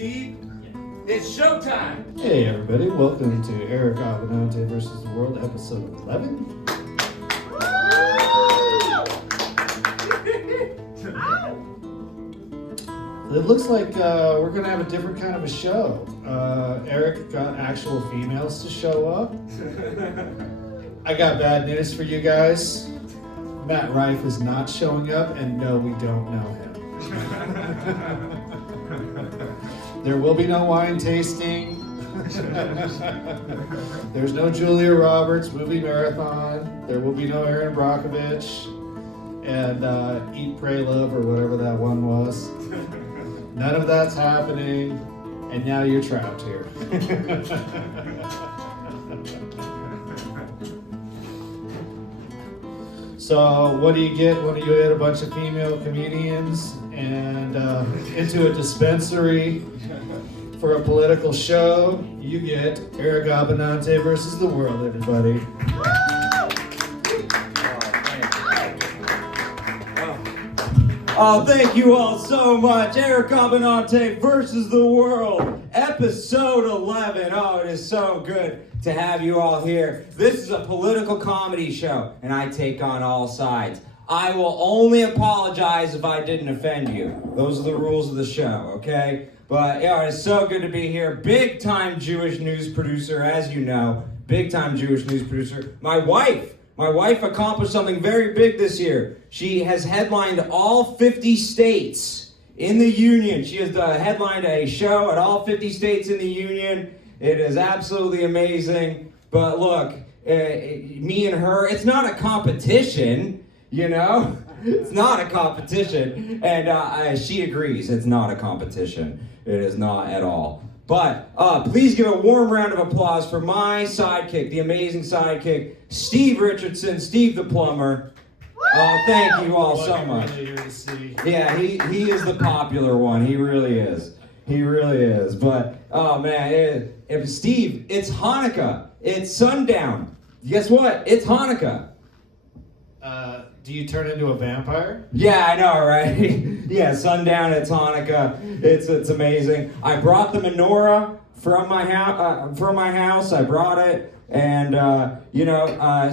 Steve. It's showtime. Hey everybody, welcome to Eric Abbenante versus the World, episode 11. It looks like we're gonna have a different kind of a show. Eric got actual females to show up. I got bad news for you guys. Matt Rife is not showing up, and no, we don't know him. There will be no wine tasting. There's no Julia Roberts movie marathon. There will be no Aaron Brockovich and Eat, Pray, Love, or whatever that one was. None of that's happening, and now you're trapped here. So what do you get when you get a bunch of female comedians and into a dispensary for a political show? You get Eric Abbenante versus the world, everybody. Oh, thank you all so much. Eric Abbenante versus the world, episode 11. Oh, it is so good to have you all here. This is a political comedy show, and I take on all sides. I will only apologize if I didn't offend you. Those are the rules of the show, okay? But yeah, it's so good to be here. Big time Jewish news producer, as you know. Big time Jewish news producer. My wife accomplished something very big this year. She has headlined all 50 states in the Union. She has headlined a show at all 50 states in the Union. It is absolutely amazing. But look, me and her, it's not a competition, you know? It's not a competition. And she agrees, it's not a competition. It is not at all. But please give a warm round of applause for my sidekick, the amazing sidekick, Steve Richardson, Steve the Plumber. Oh, thank you all so much. Yeah, he is the popular one. He really is. He really is. But, oh man, Steve, it's Hanukkah. It's sundown. Guess what? It's Hanukkah. Do you turn into a vampire? Yeah, I know, right? Yeah, sundown, it's Hanukkah. It's amazing. I brought the menorah from my house. I brought it, and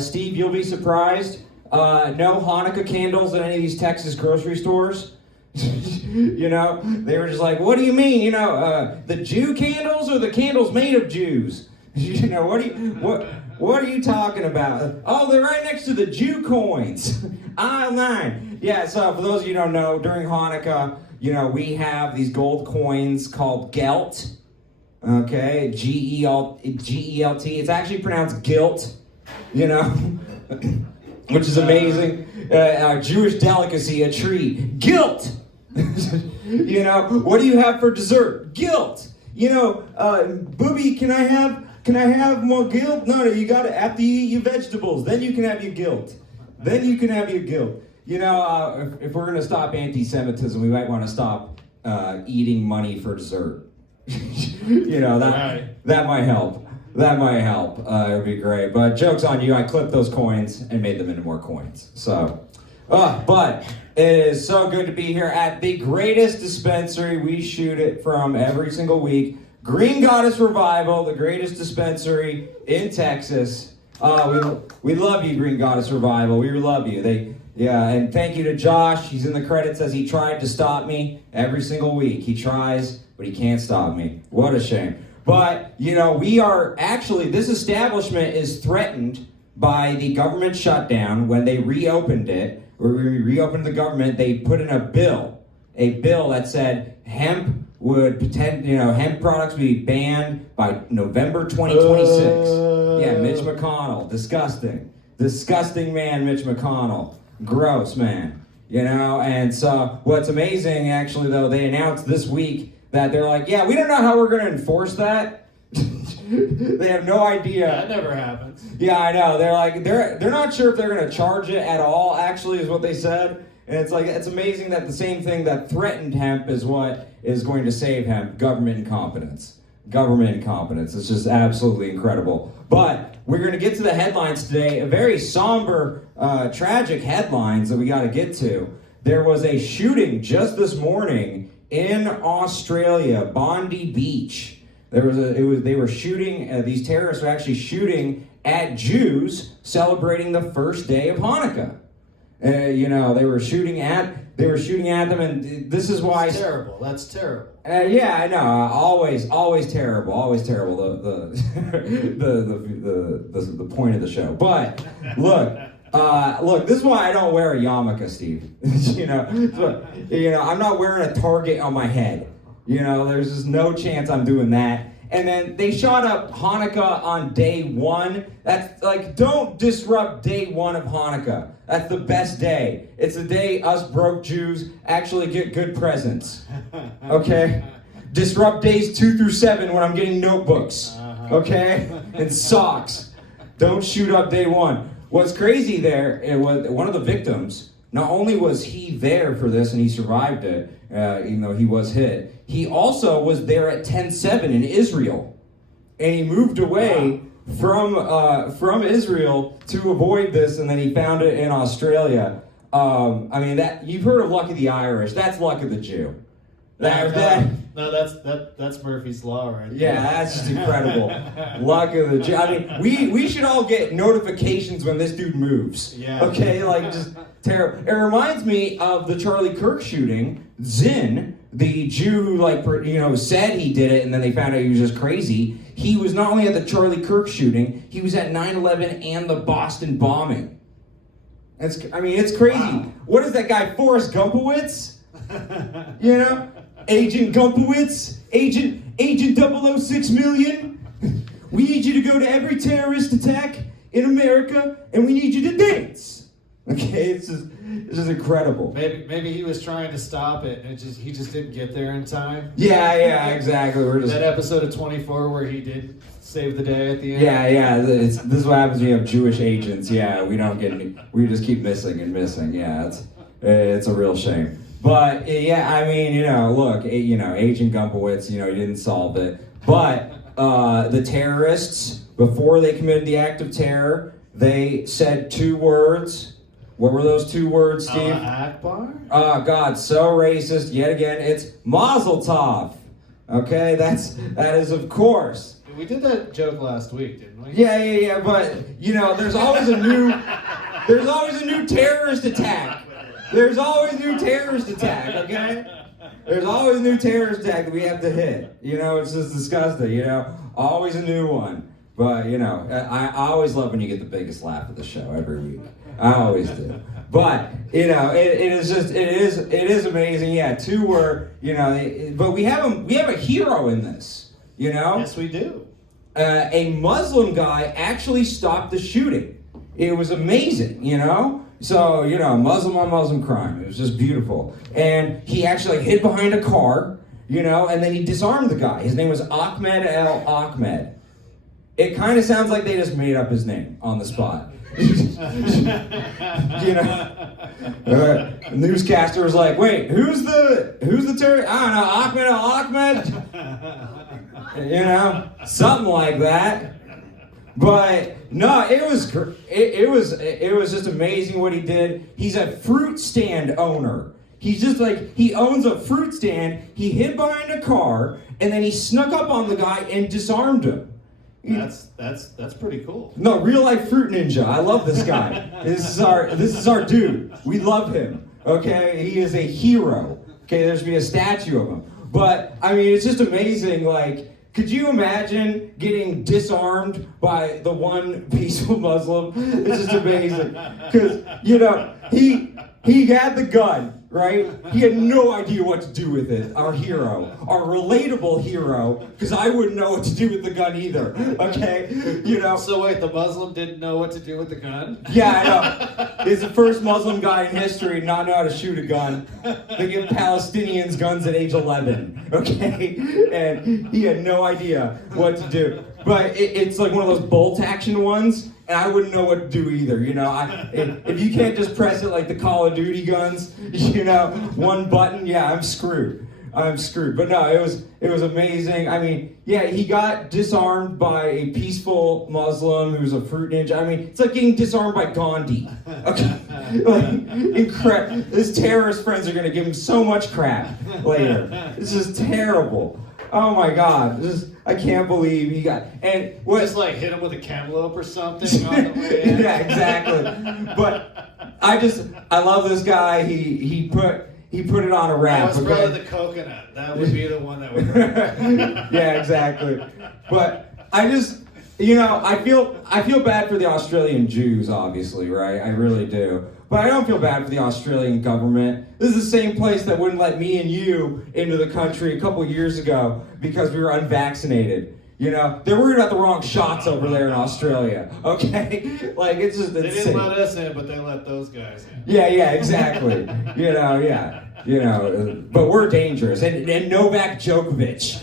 Steve, you'll be surprised. No Hanukkah candles in any of these Texas grocery stores. You know, they were just like, "What do you mean? You know, the Jew candles or the candles made of Jews? You know, what are you talking about? Oh, they're right next to the Jew coins. Aisle 9. Yeah, so for those of you who don't know, during Hanukkah, you know, we have these gold coins called gelt. Okay, G-E-L-T. It's actually pronounced guilt, you know, which is amazing. A Jewish delicacy, a treat. Guilt! You know, what do you have for dessert? Guilt! You know, Booby, can I have more guilt? No, you got to, after you eat your vegetables, then you can have your guilt. Then you can have your guilt. You know, if we're going to stop anti-Semitism, we might want to stop eating money for dessert. You know, that might help. That might help. It would be great. But joke's on you, I clipped those coins and made them into more coins. So, but it is so good to be here at the greatest dispensary. We shoot it from every single week. Green Goddess Revival, the greatest dispensary in Texas. We love you, Green Goddess Revival. We love you. And thank you to Josh. He's in the credits as he tried to stop me every single week. He tries, but he can't stop me. What a shame. But, you know, this establishment is threatened by the government shutdown. When they reopened it, or reopened the government, they put in a bill that said hemp hemp products would be banned by November 2026. Yeah, Mitch McConnell, disgusting man, Mitch McConnell, gross man, you know. And so what's amazing, actually, though, they announced this week that they're like, yeah, we don't know how we're going to enforce that. They have no idea. That never happens. Yeah, I know. They're like, they're not sure if they're going to charge it at all, actually, is what they said. And it's like, it's amazing that the same thing that threatened hemp is what is going to save hemp. Government incompetence. It's just absolutely incredible. But we're going to get to the headlines today. A very somber, tragic headlines that we got to get to. There was a shooting just this morning in Australia, Bondi Beach. They were shooting, these terrorists were actually shooting at Jews celebrating the first day of Hanukkah. They were shooting at them, and this is why. That's terrible. That's terrible. Yeah, I know. Always terrible. Always terrible. The point of the show. But look. This is why I don't wear a yarmulke, Steve. I'm not wearing a target on my head. There's just no chance I'm doing that. And then they shot up Hanukkah on day one. That's like, don't disrupt day one of Hanukkah. That's the best day. It's the day us broke Jews actually get good presents. Okay? Disrupt days 2 through 7 when I'm getting notebooks. Okay? And socks. Don't shoot up day one. What's crazy there, it was one of the victims, not only was he there for this and he survived it, even though he was hit, he also was there at 10/7 in Israel. And he moved away from Israel to avoid this, and then he found it in Australia. That you've heard of luck of the Irish. That's luck of the Jew. That's Murphy's Law, right? Yeah, that's just incredible. Luck of the Jew. We should all get notifications when this dude moves. Yeah. Okay, just terrible. It reminds me of the Charlie Kirk shooting. Zin, the Jew, said he did it, and then they found out he was just crazy. He was not only at the Charlie Kirk shooting, he was at 9/11 and the Boston bombing. It's crazy. Wow. What is that guy, Forrest Gumpowitz? Agent Gumpowitz, Agent 006 million. We need you to go to every terrorist attack in America, and we need you to dance. Okay, it's just incredible. Maybe he was trying to stop it, and he just didn't get there in time. Yeah, exactly. That episode of 24 where he did save the day at the end. Yeah. This is what happens when you have Jewish agents. Yeah, we don't get any. We just keep missing and missing. Yeah, it's a real shame. But look, Agent Gumpowitz, he didn't solve it. But the terrorists, before they committed the act of terror, they said 2 words. What were those 2 words, Steve? Akbar? Oh God, so racist. Yet again, it's Mazel Tov. Okay, that is of course. We did that joke last week, didn't we? Yeah. But there's always a new terrorist attack. There's always a new terrorist attack, okay? There's always a new terrorist attack that we have to hit. It's just disgusting, Always a new one. But, I always love when you get the biggest laugh of the show every week. I always do. But, it is amazing. Yeah, 2 were, but we have a hero in this, Yes, we do. A Muslim guy actually stopped the shooting. It was amazing, So, Muslim on Muslim crime. It was just beautiful. And he actually hid behind a car, and then he disarmed the guy. His name was Ahmed El Ahmed. It kind of sounds like they just made up his name on the spot. The newscaster was like, wait, who's the terrorist? I don't know, Ahmed El Ahmed? Something like that. But no, it was just amazing what he did. He's a fruit stand owner. He's just he owns a fruit stand. He hid behind a car, and then he snuck up on the guy and disarmed him. That's pretty cool. No, real life fruit ninja. I love this guy. This is our dude. We love him. Okay, he is a hero. Okay, there should be a statue of him. But it's just amazing. Could you imagine getting disarmed by the one peaceful Muslim? It's just amazing. Because, he had the gun, right? He had no idea what to do with it. Our hero. Our relatable hero. Because I wouldn't know what to do with the gun either. Okay? So wait, the Muslim didn't know what to do with the gun? Yeah, I know. He's the first Muslim guy in history to not know how to shoot a gun. They give Palestinians guns at age 11. Okay? And he had no idea what to do. But it's like one of those bolt action ones, and I wouldn't know what to do either. If you can't just press it like the Call of Duty guns, one button, yeah, I'm screwed. I'm screwed. But no, it was amazing. I mean, yeah, he got disarmed by a peaceful Muslim who's a fruit ninja. I mean, it's like getting disarmed by Gandhi. Okay, like his terrorist friends are gonna give him so much crap later. It's just terrible. Oh my God! I can't believe he got Just like hit him with a cantaloupe or something on the way in. Yeah, exactly. But I love this guy. He put it on a wrap. That was probably the coconut. That would be the one that would. Yeah, exactly. But I feel bad for the Australian Jews, obviously, right? I really do. But I don't feel bad for the Australian government. This is the same place that wouldn't let me and you into the country a couple years ago because we were unvaccinated. You know, they're worried about the wrong shots over there in Australia. Okay, like it's just insane. They didn't let us in, but they let those guys in. Yeah, exactly. But we're dangerous, and Novak Djokovic.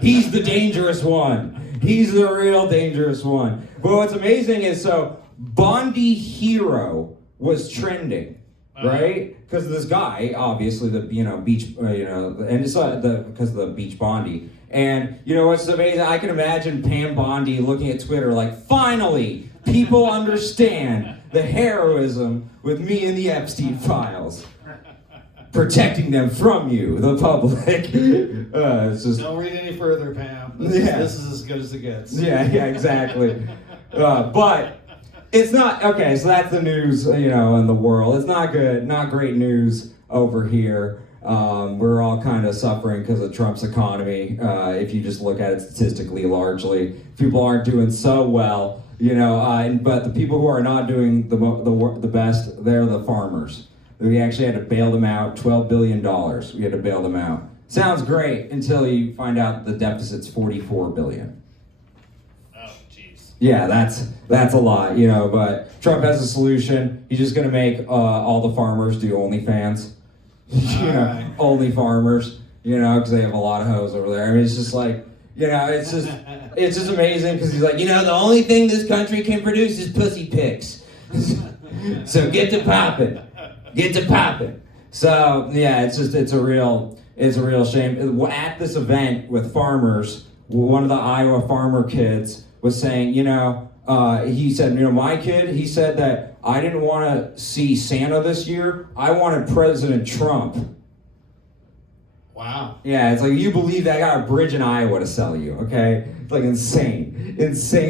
He's the dangerous one. He's the real dangerous one. But what's amazing is Bondi Hero was trending, right? Because this guy, obviously, the beach, and it's because of the beach Bondi. And what's amazing? I can imagine Pam Bondi looking at Twitter like, finally, people understand the heroism with me and the Epstein files, protecting them from you, the public. It's just don't read any further, Pam. This is as good as it gets. Yeah, exactly. But it's not okay. So that's the news, in the world. It's not good, not great news over here. We're all kind of suffering because of Trump's economy. If you just look at it statistically, largely, people aren't doing so well. But the people who are not doing the best, they're the farmers. We actually had to bail them out. $12 billion. We had to bail them out. Sounds great until you find out the deficit's $44 billion. Oh, jeez. Yeah, that's a lot, but Trump has a solution. He's just gonna make all the farmers do OnlyFans. Right. Only farmers, because they have a lot of hoes over there. I mean, it's just like, it's just amazing because he's like, the only thing this country can produce is pussy pics. So get to popping. So yeah, it's a real shame. At this event with farmers, one of the Iowa farmer kids was saying, he said, my kid, he said that I didn't want to see Santa this year. I wanted President Trump. Wow. Yeah, it's like, you believe that? I got a bridge in Iowa to sell you, okay? It's like insane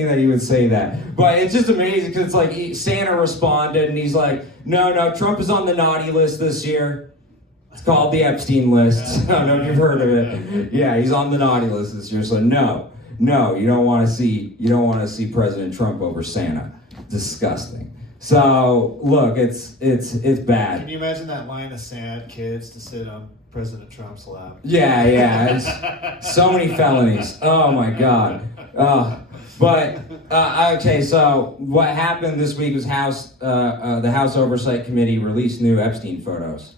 that he would say that. But it's just amazing because it's like Santa responded and he's like, no, Trump is on the naughty list this year. It's called the Epstein list. I don't know if you've heard of it. Yeah, he's on the naughty list this year. So no, you don't want to see President Trump over Santa. Disgusting. So look, it's bad. Can you imagine that line of sad kids to sit on President Trump's lap? Yeah. It's so many felonies. Oh my God. Okay. So what happened this week was the House Oversight Committee released new Epstein photos,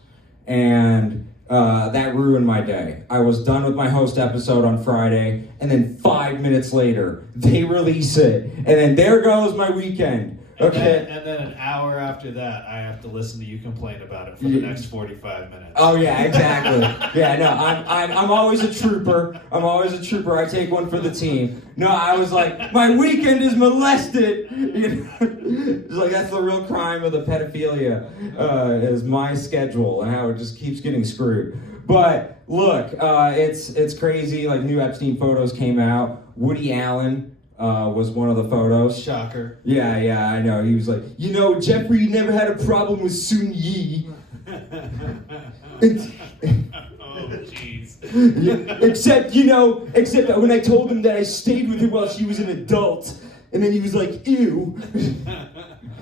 and that ruined my day. I was done with my host episode on Friday, and then 5 minutes later they release it, and then there goes my weekend. Okay. And then an hour after that, I have to listen to you complain about it for the next 45 minutes. Oh yeah, exactly. Yeah, no, I'm always a trooper. I take one for the team. No, I was like, my weekend is molested. It's like that's the real crime of the pedophilia, is my schedule and how it just keeps getting screwed. But look, it's crazy. Like new Epstein photos came out. Woody Allen was one of the photos. Shocker. Yeah, I know. He was like, Jeffrey never had a problem with Sun Yi. Oh, jeez. Except that when I told him that I stayed with her while she was an adult, and then he was like, ew.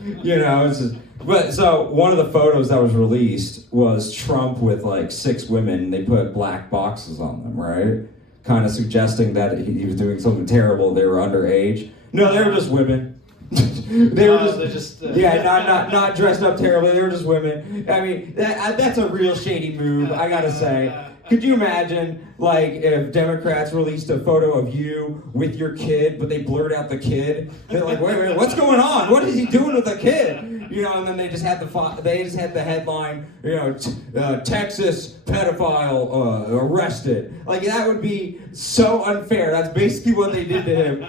It's just, but so one of the photos that was released was Trump with like 6 women. They put black boxes on them, right? Kind of suggesting that he was doing something terrible. They were underage. No, they were just women. They were just not dressed up terribly. They were just women. I mean, that's a real shady move, I gotta say. Could you imagine, like, if Democrats released a photo of you with your kid, but they blurred out the kid? They're like, wait, what's going on? What is he doing with the kid? You know, and then they just had the headline, you know, Texas pedophile arrested. Like, that would be so unfair. That's basically what they did to him.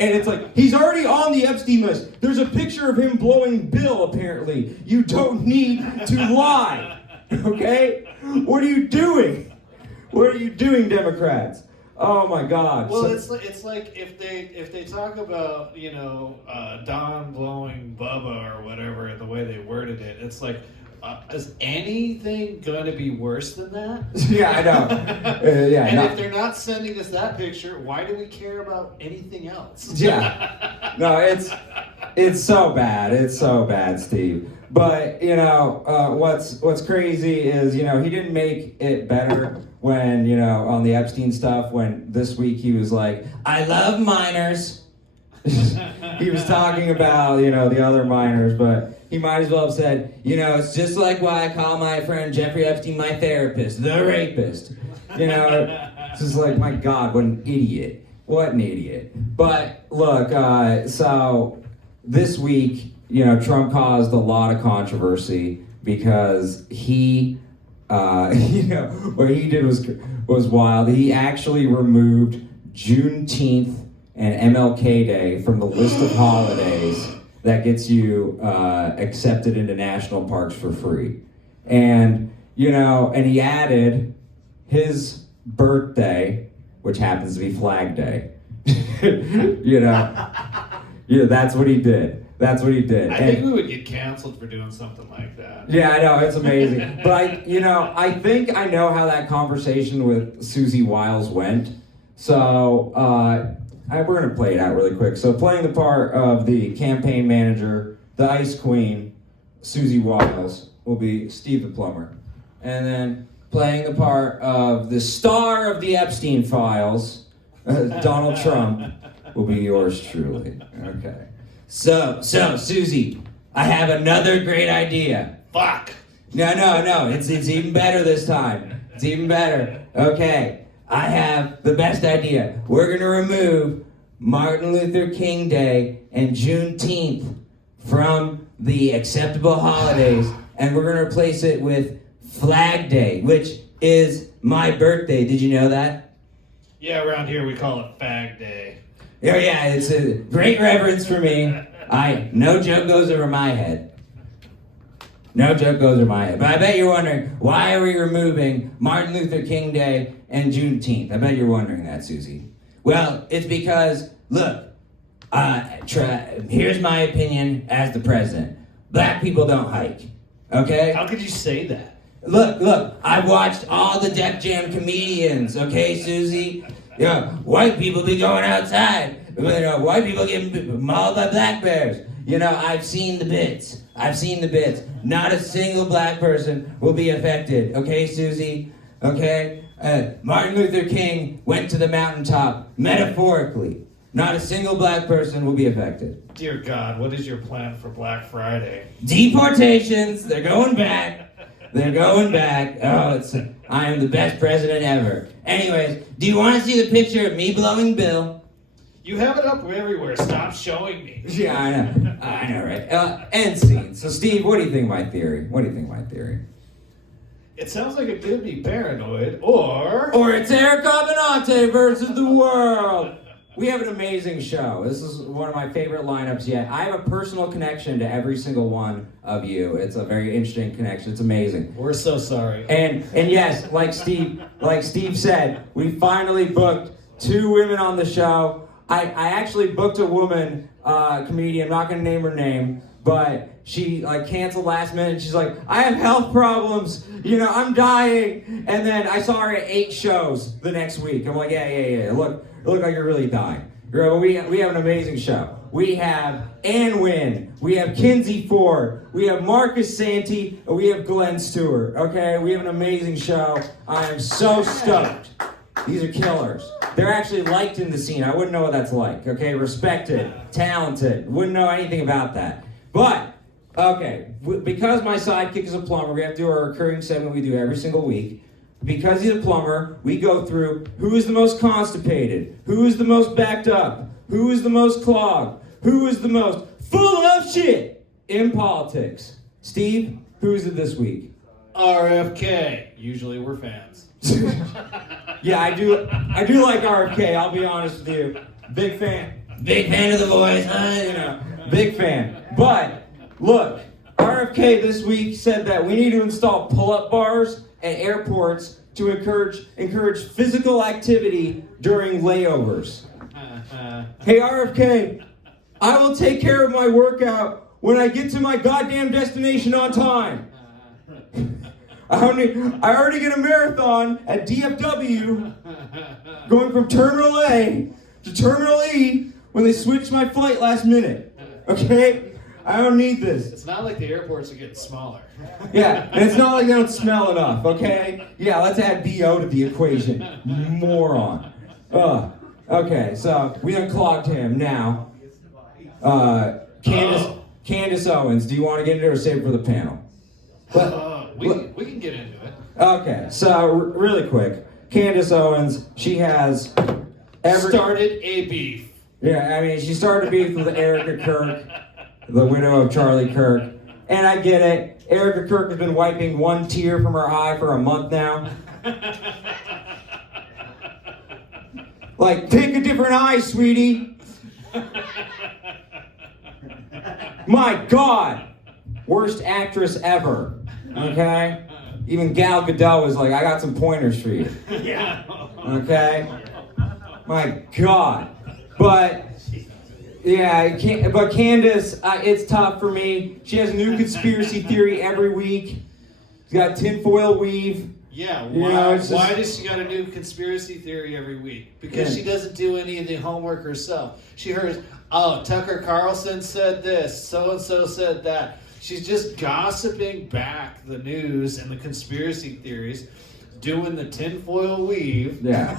And it's like, he's already on the Epstein list. There's a picture of him blowing Bill, apparently. You don't need to lie, okay? What are you doing? What are you doing, Democrats? Oh my God! Well, it's like if they talk about, you know, Don blowing Bubba or whatever, the way they worded it, it's like, is anything going to be worse than that? Yeah, I know. Yeah, and if they're not sending us that picture, why do we care about anything else? Yeah, no, it's so bad. It's so bad, Steve. But you know, what's crazy is, you know, he didn't make it better when, you know, on the Epstein stuff, when this week he was like, I love minors. He was talking about, you know, the other minors, but he might as well have said, you know, it's just like why I call my friend Jeffrey Epstein my therapist, the rapist. You know, it's just like, my God, what an idiot. What an idiot. But look, so this week, you know, Trump caused a lot of controversy because he, you know, what he did was wild. He actually removed Juneteenth and MLK Day from the list of holidays that gets you accepted into national parks for free. And, you know, and he added his birthday, which happens to be Flag Day. You know, yeah, that's what he did. That's what he did. I think we would get canceled for doing something like that. Yeah, I know, it's amazing. But I think I know how that conversation with Susie Wiles went. So we're gonna play it out really quick. So playing the part of the campaign manager, the Ice Queen, Susie Wiles, will be Steve the Plumber. And then playing the part of the star of the Epstein files, Donald Trump, will be yours truly. Okay. So, Susie, I have another great idea. Fuck. No, it's even better this time. It's even better. Okay, I have the best idea. We're gonna remove Martin Luther King Day and Juneteenth from the acceptable holidays, and we're gonna replace it with Flag Day, which is my birthday. Did you know that? Yeah, around here we call it Fag Day. Oh yeah, it's a great reverence for me. No joke goes over my head. No joke goes over my head. But I bet you're wondering, why are we removing Martin Luther King Day and Juneteenth? I bet you're wondering that, Susie. Well, it's because, look, here's my opinion as the president. Black people don't hike, okay? How could you say that? Look, I've watched all the Def Jam comedians, okay, Susie? Yeah, white people be going outside. You know, white people getting mauled by black bears. You know, I've seen the bits. Not a single black person will be affected. Okay, Susie? Okay? Martin Luther King went to the mountaintop, metaphorically. Not a single black person will be affected. Dear God, what is your plan for Black Friday? Deportations. They're going back. Oh, I am the best president ever. Anyways, do you want to see the picture of me blowing Bill? You have it up everywhere. Stop showing me. Yeah, I know, right? End scene. So, Steve, what do you think of my theory? It sounds like it could be paranoid, or it's Eric Abbenante versus the world. We have an amazing show. This is one of my favorite lineups yet. I have a personal connection to every single one of you. It's a very interesting connection. It's amazing. We're so sorry. And yes, like Steve said, we finally booked 2 women on the show. I actually booked a woman, comedian, I'm not gonna name her name, but she canceled last minute. She's like, I have health problems, you know, I'm dying. And then I saw her at 8 shows the next week. I'm like, yeah. Look like you're really dying. We have an amazing show. We have Nguyen, we have Kinsey Ford, we have Marcus Santi, and we have Glenn Stuart, okay? We have an amazing show. I am so stoked. These are killers. They're actually liked in the scene. I wouldn't know what that's like, okay? Respected, talented, wouldn't know anything about that. But, okay, because my sidekick is a plumber, we have to do our recurring segment we do every single week. because he's a plumber, we go through who is the most constipated, who is the most backed up, who is the most clogged, who is the most full of shit in politics. Steve, who's it this week? RFK. Usually we're fans. Yeah, I do like RFK, I'll be honest with you. Big fan of the voice, big fan. But, look, RFK this week said that we need to install pull-up bars at airports to encourage physical activity during layovers. Hey, RFK, I will take care of my workout when I get to my goddamn destination on time. I already get a marathon at DFW going from Terminal A to Terminal E when they switched my flight last minute. Okay? I don't need this. It's not like the airports are getting smaller. Yeah, and it's not like they don't smell enough, okay? Yeah, let's add BO to the equation. Moron. Okay, so we unclogged him now. Candace Owens, do you want to get into it or save it for the panel? We can get into it. Okay, so really quick. Candace Owens, she has started a beef. Yeah, I mean, she started a beef with Eric Kirk, the widow of Charlie Kirk. And I get it. Eric Kirk has been wiping one tear from her eye for a month now. Like, pick a different eye, sweetie. My God. Worst actress ever. Okay? Even Gal Gadot was like, I got some pointers for you. Yeah. Okay? My God. But, yeah, but Candace, it's tough for me. She has a new conspiracy theory every week. She's got tinfoil weave. Yeah, why does she got a new conspiracy theory every week? Because she doesn't do any of the homework herself. She heard, Tucker Carlson said this, so-and-so said that. She's just gossiping back the news and the conspiracy theories, doing the tinfoil weave. Yeah.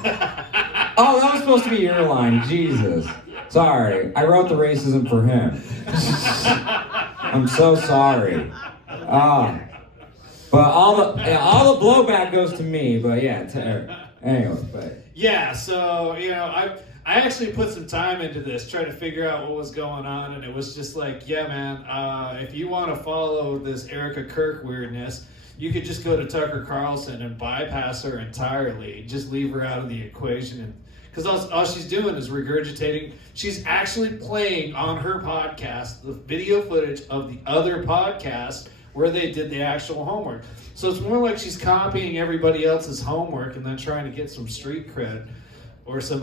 Oh, that was supposed to be your line. Jesus. Sorry. I wrote the racism for him. I'm so sorry. But all the blowback goes to me, but yeah, to Eric. Anyway, but. Yeah, so, I actually put some time into this, trying to figure out what was going on, and it was just like, yeah, man, if you want to follow this Erica Kirk weirdness, you could just go to Tucker Carlson and bypass her entirely, just leave her out of the equation, because all she's doing is regurgitating. She's actually playing on her podcast the video footage of the other podcast where they did the actual homework. So it's more like she's copying everybody else's homework and then trying to get some street cred or some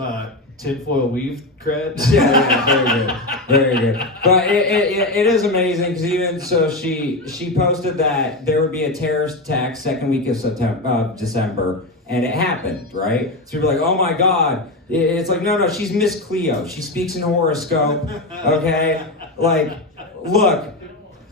tinfoil weave cred. Yeah, very good. But it is amazing because even so, she posted that there would be a terrorist attack second week of December, and it happened, right? So people are like, oh my God. It's like, no, she's Miss Cleo. She speaks in horoscope, okay? Like, look,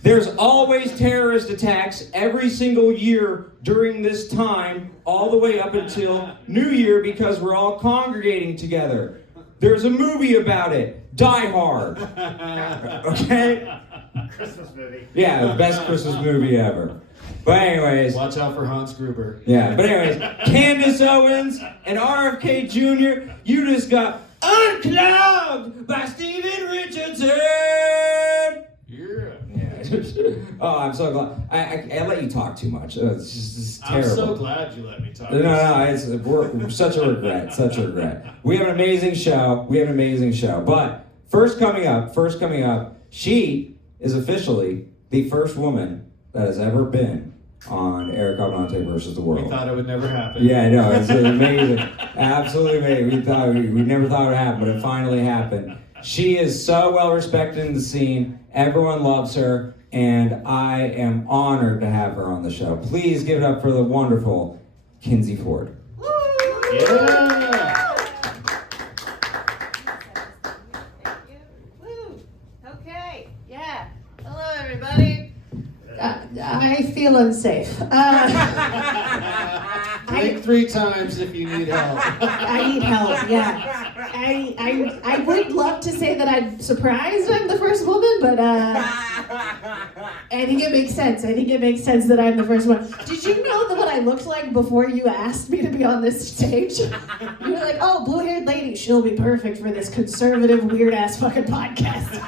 there's always terrorist attacks every single year during this time, all the way up until New Year, because we're all congregating together. There's a movie about it, Die Hard. Okay? Christmas movie. Yeah, the best Christmas movie ever. But anyways. Watch out for Hans Gruber. Yeah, but anyways, Candace Owens and RFK Jr., you just got Unclogged by Stephen Richardson! Yeah. Oh, I'm so glad. I let you talk too much. It's terrible. I'm so glad you let me talk. No, we're such a regret. We have an amazing show. But first coming up, she is officially the first woman that has ever been on Eric Abbenante versus the World. We thought it would never happen. Yeah, I know. It's amazing. Absolutely amazing. We never thought it would happen, but it finally happened. She is so well respected in the scene. Everyone loves her, and I am honored to have her on the show. Please give it up for the wonderful Kinsey Ford. Yeah. Woo. Okay. Yeah. Hello, everybody. I feel unsafe. Blink 3 times if you need help. I need help. Yeah. I would love to say that I'm surprised I'm the first woman, but I think it makes sense. I think it makes sense that I'm the first one. Did you know that what I looked like before you asked me to be on this stage? You were like, oh, blue-haired lady, she'll be perfect for this conservative, weird-ass fucking podcast.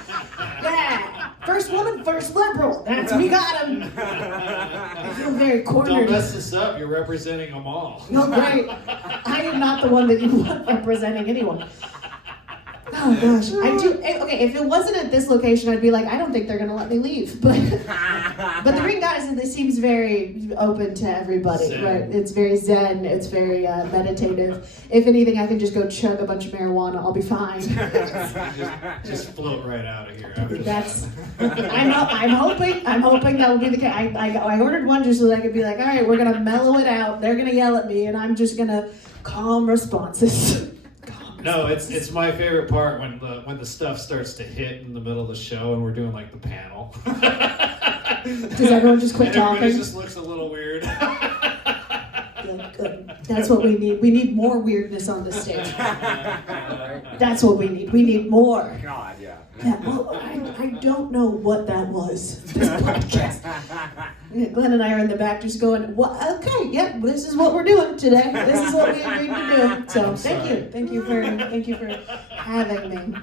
Yeah, first woman, first liberal. That's, we got him. I feel very cornered. Don't mess this up. You're representing them all. No, right. I am not the one that you want representing anyone. Oh gosh, I do. Okay, if it wasn't at this location, I'd be like, I don't think they're gonna let me leave. But the Green Goddess, this seems very open to everybody, Zen. right? It's very zen. It's very meditative. If anything, I can just go chug a bunch of marijuana. I'll be fine. Just float right out of here. After That's. that. I'm hoping that will be the case. I ordered one just so that I could be like, all right, we're gonna mellow it out. They're gonna yell at me, and I'm just gonna calm responses. No, it's my favorite part when the stuff starts to hit in the middle of the show and we're doing like the panel. Does everyone just quit and everybody talking? just looks a little weird. Good. That's what we need. We need more weirdness on the stage. That's what we need. We need more. God, yeah. Yeah, well, I don't know what that was, this podcast. Glenn and I are in the back just going, well, okay, yep, this is what we're doing today. This is what we agreed to do. So thank you for having me.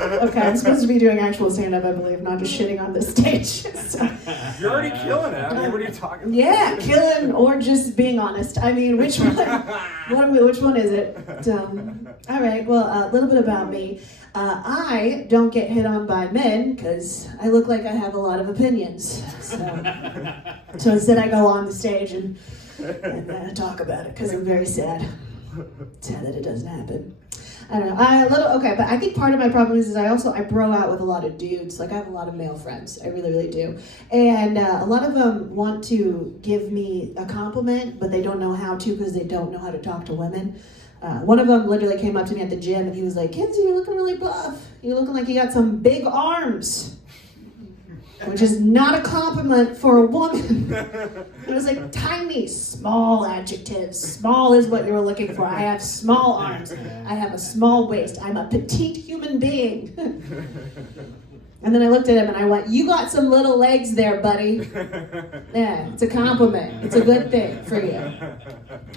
Okay, I'm supposed to be doing actual stand-up, I believe, not just shitting on the stage. So, You're already killing it. I mean, what are you talking about? yeah, killing or just being honest. I mean, which one? Which one is it? All right. Well, a little bit about me. I don't get hit on by men because I look like I have a lot of opinions. So instead, I go on the stage and talk about it because I'm very sad. Sad that it doesn't happen. I don't know. But I think part of my problem is I bro out with a lot of dudes. Like I have a lot of male friends. I really, really do. And a lot of them want to give me a compliment, but they don't know how to because they don't know how to talk to women. One of them literally came up to me at the gym and he was like, Kinsey, you're looking really buff. You're looking like you got some big arms. Which is not a compliment for a woman. It was like tiny, small adjectives. Small is what you were looking for. I have small arms. I have a small waist. I'm a petite human being. And then I looked at him and I went, you got some little legs there, buddy. Yeah, it's a compliment. It's a good thing for you.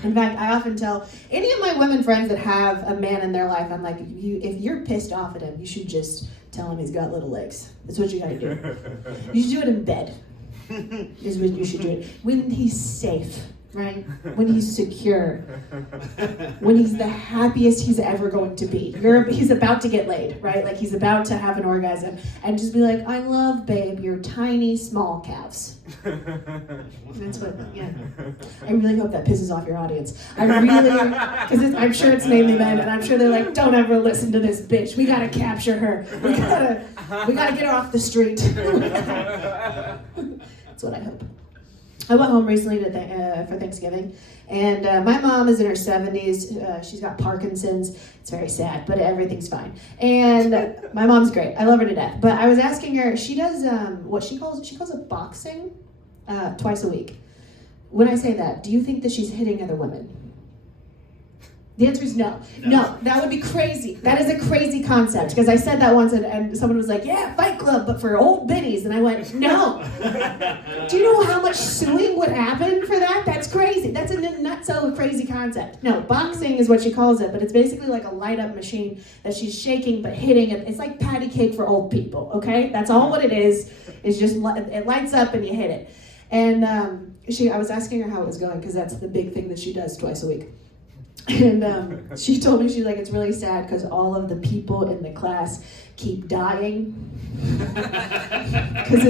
In fact, I often tell any of my women friends that have a man in their life, I'm like, if you're pissed off at him, you should just tell him he's got little legs. That's what you gotta do. You should do it in bed. Is when you should do it. When he's safe, right? When he's secure. When he's the happiest he's ever going to be. He's about to get laid, right? Like he's about to have an orgasm. And just be like, I love, babe, your tiny, small calves. That's what, yeah. I really hope that pisses off your audience. I really, because I'm sure it's mainly men, and I'm sure they're like, don't ever listen to this bitch. We gotta capture her. We gotta get her off the street. That's what I hope. I went home recently for Thanksgiving, and my mom is in her 70s. She's got Parkinson's. It's very sad, but everything's fine. And my mom's great. I love her to death. But I was asking her, she does what she calls it boxing twice a week. When I say that, do you think that she's hitting other women? The answer is no. No, that would be crazy. That is a crazy concept. Because I said that once and someone was like, yeah, Fight Club, but for old biddies. And I went, no. Do you know how much suing would happen for that? That's crazy. That's a not so crazy concept. No, boxing is what she calls it, but it's basically like a light up machine that she's shaking but hitting it. It's like patty cake for old people, okay? That's all what it is. It's just, it lights up and you hit it. And I was asking her how it was going because that's the big thing that she does twice a week. And she told me, she's like, it's really sad because all of the people in the class keep dying. Because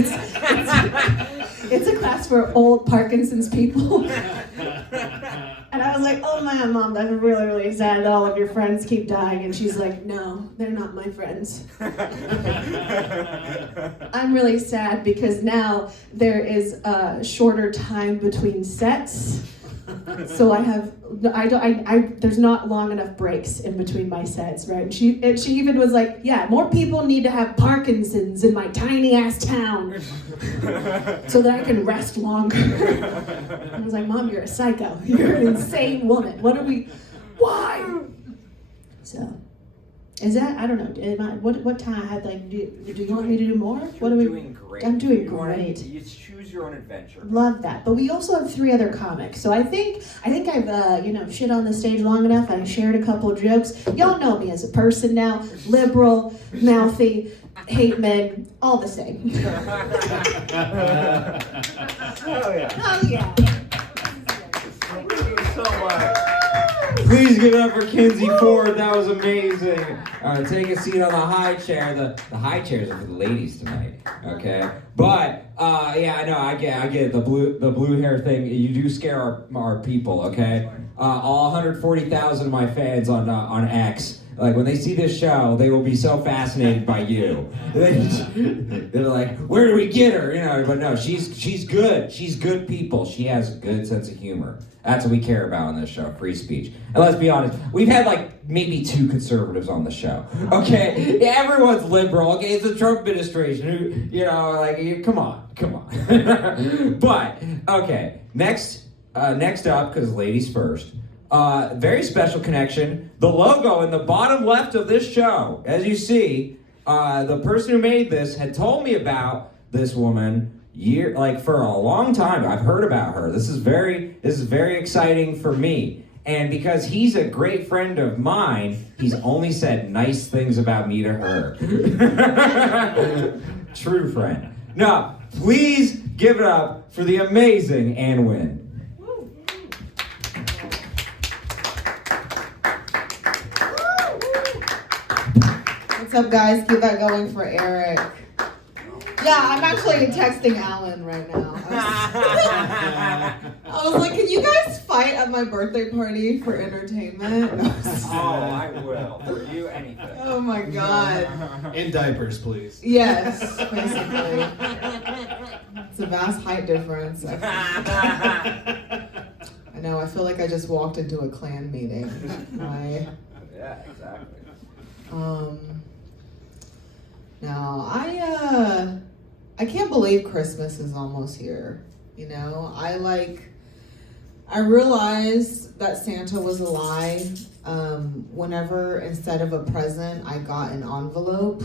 it's a class for old Parkinson's people. And I was like, oh man, Mom, that's really, really sad that all of your friends keep dying. And she's like, no, they're not my friends. I'm really sad because now there is a shorter time between sets. So there's not long enough breaks in between my sets, right? And she even was like, yeah, more people need to have Parkinson's in my tiny ass town so that I can rest longer. I was like, Mom, you're a psycho. You're an insane woman. Why? So, Is that, I don't know, what time, do you want me to do more? You're doing great. I'm doing You wanna- great. You choose your own adventure. Love that. But we also have 3 other comics. So I think I've shit on the stage long enough. I shared a couple of jokes. Y'all know me as a person now. Liberal, mouthy, hate men, all the same. Oh yeah. Oh yeah. Thank you so much. Please give it up for Kinsey Ford. That was amazing. Take a seat on the high chair. The high chairs are for the ladies tonight. Okay, but yeah, I know. I get it. The blue hair thing. You do scare our people. Okay, all 140,000 of my fans on X. Like, when they see this show, they will be so fascinated by you. They're like, where do we get her? But no, she's good. She's good people. She has a good sense of humor. That's what we care about on this show, free speech. And let's be honest, we've had like maybe 2 conservatives on the show. Okay, yeah, everyone's liberal. Okay, it's the Trump administration. Come on. But okay, next up, because ladies first. Very special connection. The logo in the bottom left of this show, as you see, the person who made this had told me about this woman for a long time. I've heard about her. This is very exciting for me. And because he's a great friend of mine, he's only said nice things about me to her. True friend. Now, please give it up for the amazing Nguyen. What's up, guys? Keep that going for Eric. Yeah, I'm actually texting Alan right now. I was like, can you guys fight at my birthday party for entertainment? I will. For you, anything. Oh my god. In diapers, please. Yes, basically. It's a vast height difference. I know, I feel like I just walked into a Klan meeting. Yeah, exactly. No, I can't believe Christmas is almost here. I realized that Santa was a lie whenever, instead of a present, I got an envelope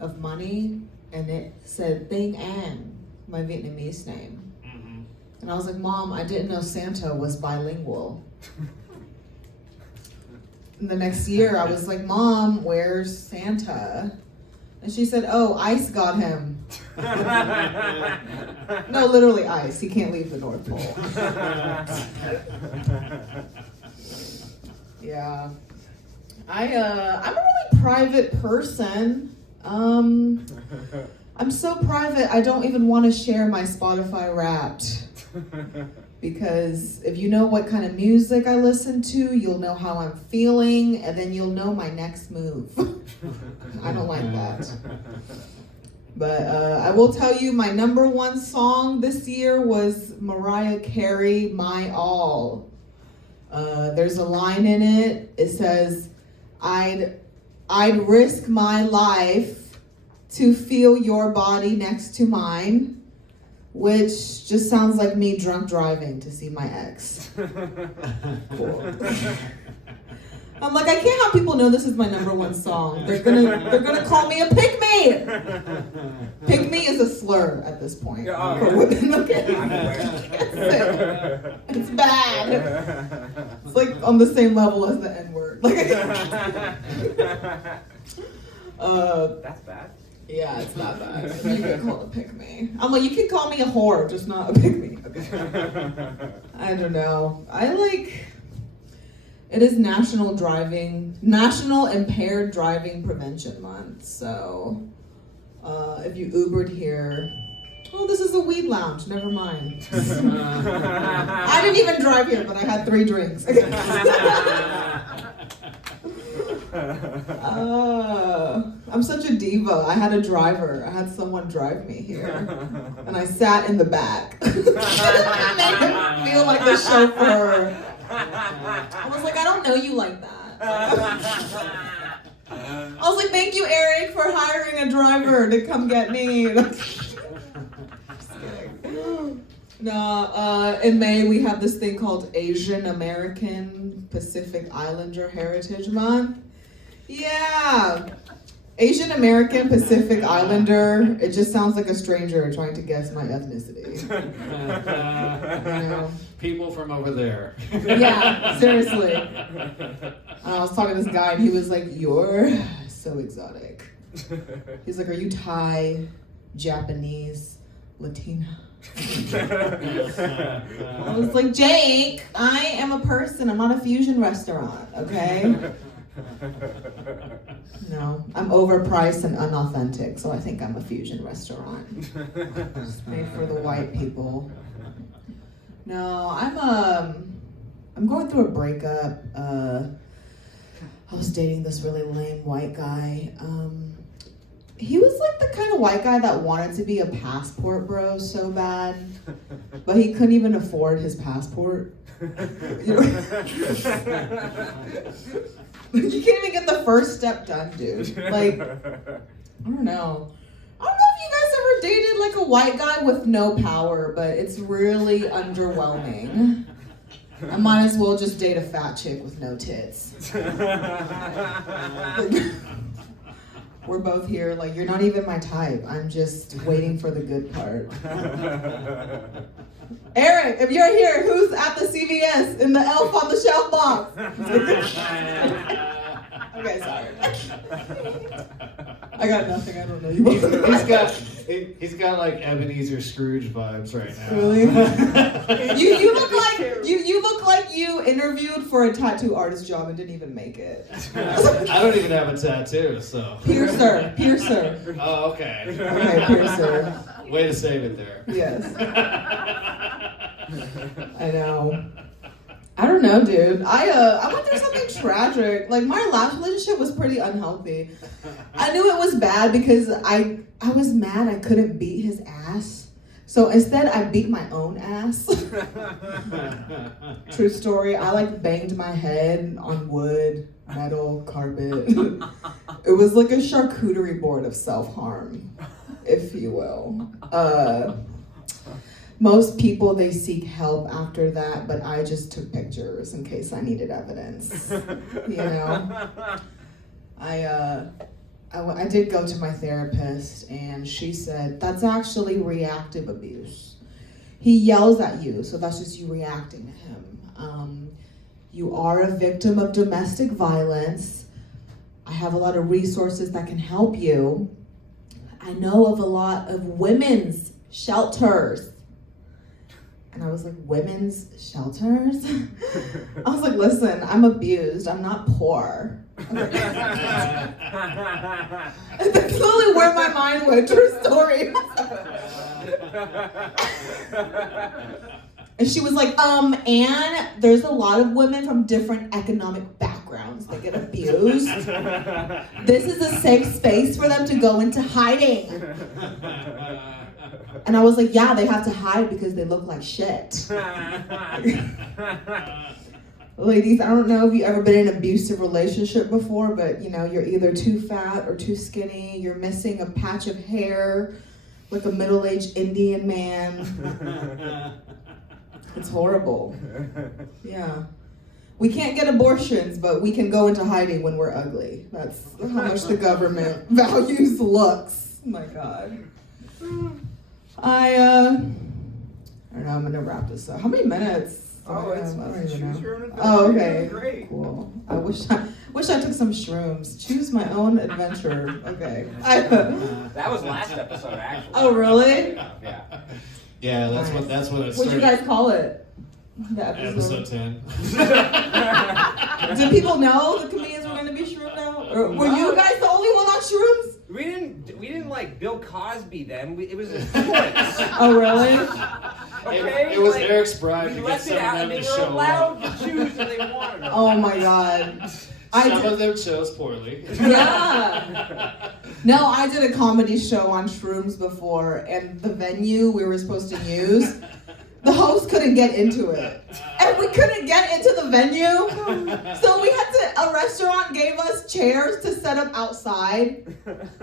of money, and it said Thing An, my Vietnamese name. And I was like, Mom, I didn't know Santa was bilingual. And the next year, I was like, Mom, where's Santa? And she said, oh, ice got him. No, literally ice. He can't leave the North Pole. Yeah. I'm a really private person. I'm so private, I don't even want to share my Spotify Wrapped. Because if you know what kind of music I listen to, you'll know how I'm feeling, and then you'll know my next move. I don't like that. But I will tell you, my number 1 song this year was Mariah Carey, My All. There's a line in it. It says, I'd risk my life to feel your body next to mine. Which just sounds like me drunk driving to see my ex. Cool. I'm like, I can't have people know this is my number 1 song. They're gonna call me a pick-me. Pick-me is a slur at this point for women. Okay, it's bad. It's like on the same level as the N-word. That's bad. Yeah, it's not bad. You get called a pick-me. I'm like, you can call me a whore, just not a pick-me. I don't know. It is National Impaired Driving Prevention Month. So, if you Ubered here, oh, this is a weed lounge. Never mind. I didn't even drive here, but I had 3 drinks. I'm such a diva. I had a driver. I had someone drive me here. And I sat in the back. Made him feel like the chauffeur. I was like, I don't know you like that. I was like, thank you, Eric, for hiring a driver to come get me. Just kidding. No, in May we have this thing called Asian American Pacific Islander Heritage Month. Yeah. Asian American Pacific Islander. It just sounds like a stranger trying to guess my ethnicity. You know? People from over there. Yeah, seriously. I was talking to this guy and he was like, "You're so exotic." He's like, "Are you Thai, Japanese, Latina?" I was like, "Jake, I am a person. I'm not a fusion restaurant, okay?" No, I'm overpriced and unauthentic, so I think I'm a fusion restaurant. Just made for the white people. No, I'm going through a breakup. I was dating this really lame white guy. He was like the kind of white guy that wanted to be a passport bro so bad, but he couldn't even afford his passport. You can't even get the first step done, dude. Like, I don't know. I don't know if you guys ever dated like a white guy with no power, but it's really underwhelming. I might as well just date a fat chick with no tits. We're both here, like, you're not even my type. I'm just waiting for the good part. Eric, if you're here, who's at the CVS in the Elf on the Shelf box? Okay, sorry. I got nothing. I don't know you. He's got like Ebenezer Scrooge vibes right now. Really? You look like you interviewed for a tattoo artist job and didn't even make it. I don't even have a tattoo, so. Piercer. Oh, okay. Okay, piercer. Way to save it there. Yes. I know. I don't know, dude. I went through something tragic. Like, my last relationship was pretty unhealthy. I knew it was bad because I was mad I couldn't beat his ass. So instead, I beat my own ass. True story. I like banged my head on wood, metal, carpet. It was like a charcuterie board of self-harm, if you will. Most people, they seek help after that, but I just took pictures in case I needed evidence. You know? I did go to my therapist, and she said, that's actually reactive abuse. He yells at you, so that's just you reacting to him. You are a victim of domestic violence. I have a lot of resources that can help you. I know of a lot of women's shelters. And I was like, women's shelters? I was like, listen, I'm abused. I'm not poor. And that's literally where my mind went. True story. And she was like, Anne, there's a lot of women from different economic backgrounds that get abused. This is a safe space for them to go into hiding. And I was like, yeah, they have to hide because they look like shit. Ladies, I don't know if you've ever been in an abusive relationship before, but you know, you're either too fat or too skinny. You're missing a patch of hair, like a middle-aged Indian man. It's horrible. Yeah. We can't get abortions, but we can go into hiding when we're ugly. That's how much the government values looks. Oh my God. I don't know, I'm gonna wrap this up. How many minutes? It's choose your own adventure. Oh, okay. Great. Cool. I wish I took some shrooms. Choose my own adventure. Okay. That was last episode, actually. Oh, really? Yeah. Yeah, that's what it started. What'd you guys call it? The Episode 10. Did people know the comedians were gonna be shroomed out? Or were you guys the only one on shrooms? We didn't like Bill Cosby then. It was his choice. Oh, really? Okay. It was like, Eric's bride we to get left it some out, of and them they to were show allowed up. to choose if they wanted. Oh my God. Some of them chose poorly. Yeah. No, I did a comedy show on shrooms before, and the venue we were supposed to use, the host couldn't get into it. And we couldn't get into the venue. So a restaurant gave us chairs to set up outside.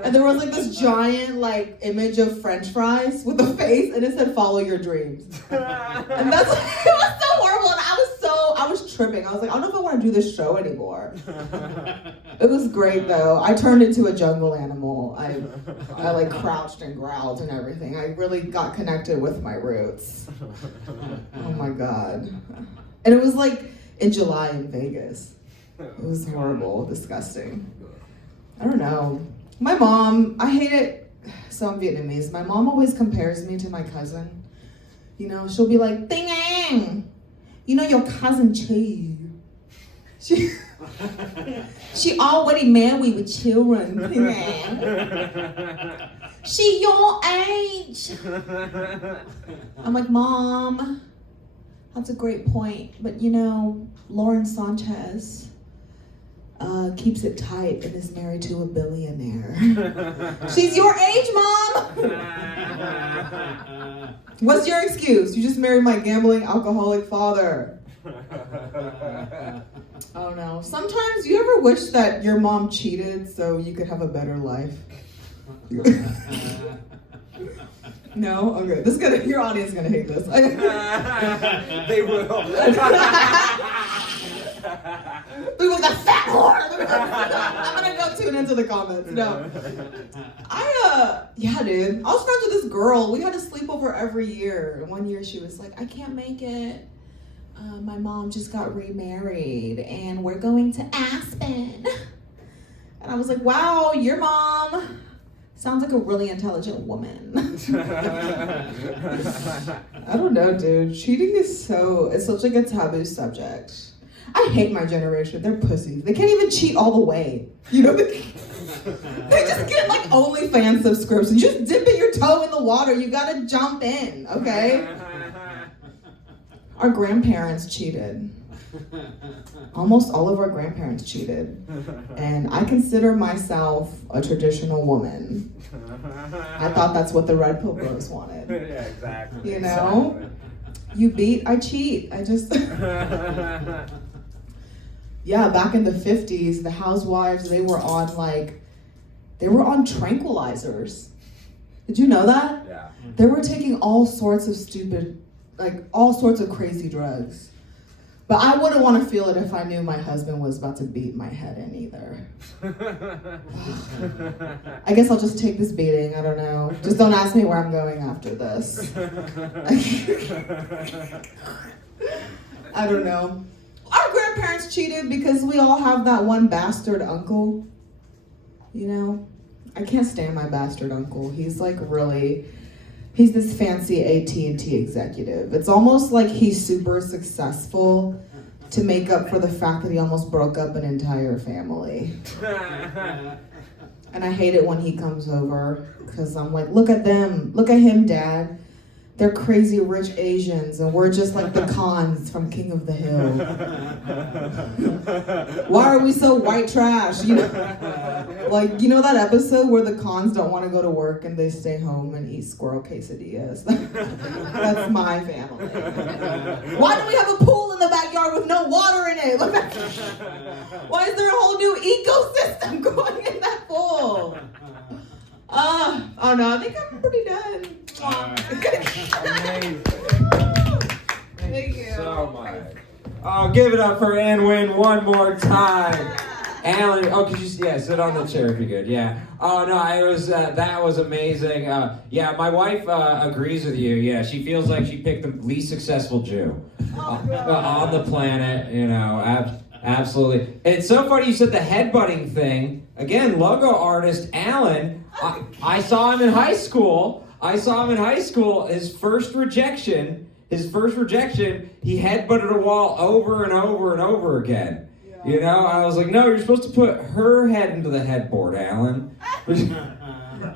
And there was like this giant like image of French fries with a face, and it said, follow your dreams. And that's, it was so horrible, and I was so I was tripping. I was like, I don't know if I want to do this show anymore. It was great though. I turned into a jungle animal. I like crouched and growled and everything. I really got connected with my roots. Oh my God. And it was like in July in Vegas. It was horrible, disgusting. I don't know. My mom, I hate it. So I'm Vietnamese. My mom always compares me to my cousin. You know, she'll be like, Ding Ang, you know your cousin Chi. She already married with children. Ding Ang. She your age. I'm like, Mom, that's a great point. But you know, Lauren Sanchez keeps it tight and is married to a billionaire. She's your age, Mom! What's your excuse? You just married my gambling alcoholic father. I don't know. Sometimes, you ever wish that your mom cheated so you could have a better life? No? Okay. Your audience is gonna hate this. They will. We were the fat whore. I'm gonna go tune into the comments. No. Yeah, dude. I was friends with this girl. We had a sleepover every year. And one year she was like, I can't make it. My mom just got remarried and we're going to Aspen. And I was like, wow, your mom sounds like a really intelligent woman. I don't know, dude. Cheating is it's such like a taboo subject. I hate my generation. They're pussies. They can't even cheat all the way. You know, they just get like OnlyFans subscriptions. Just dipping your toe in the water. You gotta jump in, okay? Our grandparents cheated. Almost all of our grandparents cheated. And I consider myself a traditional woman. I thought that's what the Red Pill Bros wanted. Yeah, exactly. You know? Exactly. You beat, I cheat. I just... Yeah, back in the 50s, the housewives, they were on tranquilizers. Did you know that? Yeah. They were taking all sorts of crazy drugs. But I wouldn't want to feel it if I knew my husband was about to beat my head in either. I guess I'll just take this beating, I don't know. Just don't ask me where I'm going after this. I don't know. Our grandparents cheated because we all have that one bastard uncle. You know? I can't stand my bastard uncle. He's this fancy AT&T executive. It's almost like he's super successful to make up for the fact that he almost broke up an entire family. And I hate it when he comes over because I'm like, look at them. Look at him, Dad. They're crazy rich Asians, and we're just like the cons from King of the Hill. Why are we so white trash? You know, like, you know that episode where the cons don't want to go to work and they stay home and eat squirrel quesadillas? That's my family. Why do we have a pool in the backyard with no water in it? Why is there a whole new ecosystem going in that pool? Oh no, I think I'm pretty done. Amazing. Thank you. So much. Oh, give it up for Nguyen one more time. Alan, sit on the chair if you're good. Yeah. Oh no, that was amazing. Yeah, my wife agrees with you. Yeah, she feels like she picked the least successful Jew on the planet. You know, absolutely. It's so funny you said the headbutting thing. Again, logo artist Alan. I saw him in high school. His first rejection, he headbutted a wall over and over and over again. Yeah. You know, I was like, no, you're supposed to put her head into the headboard, Alan.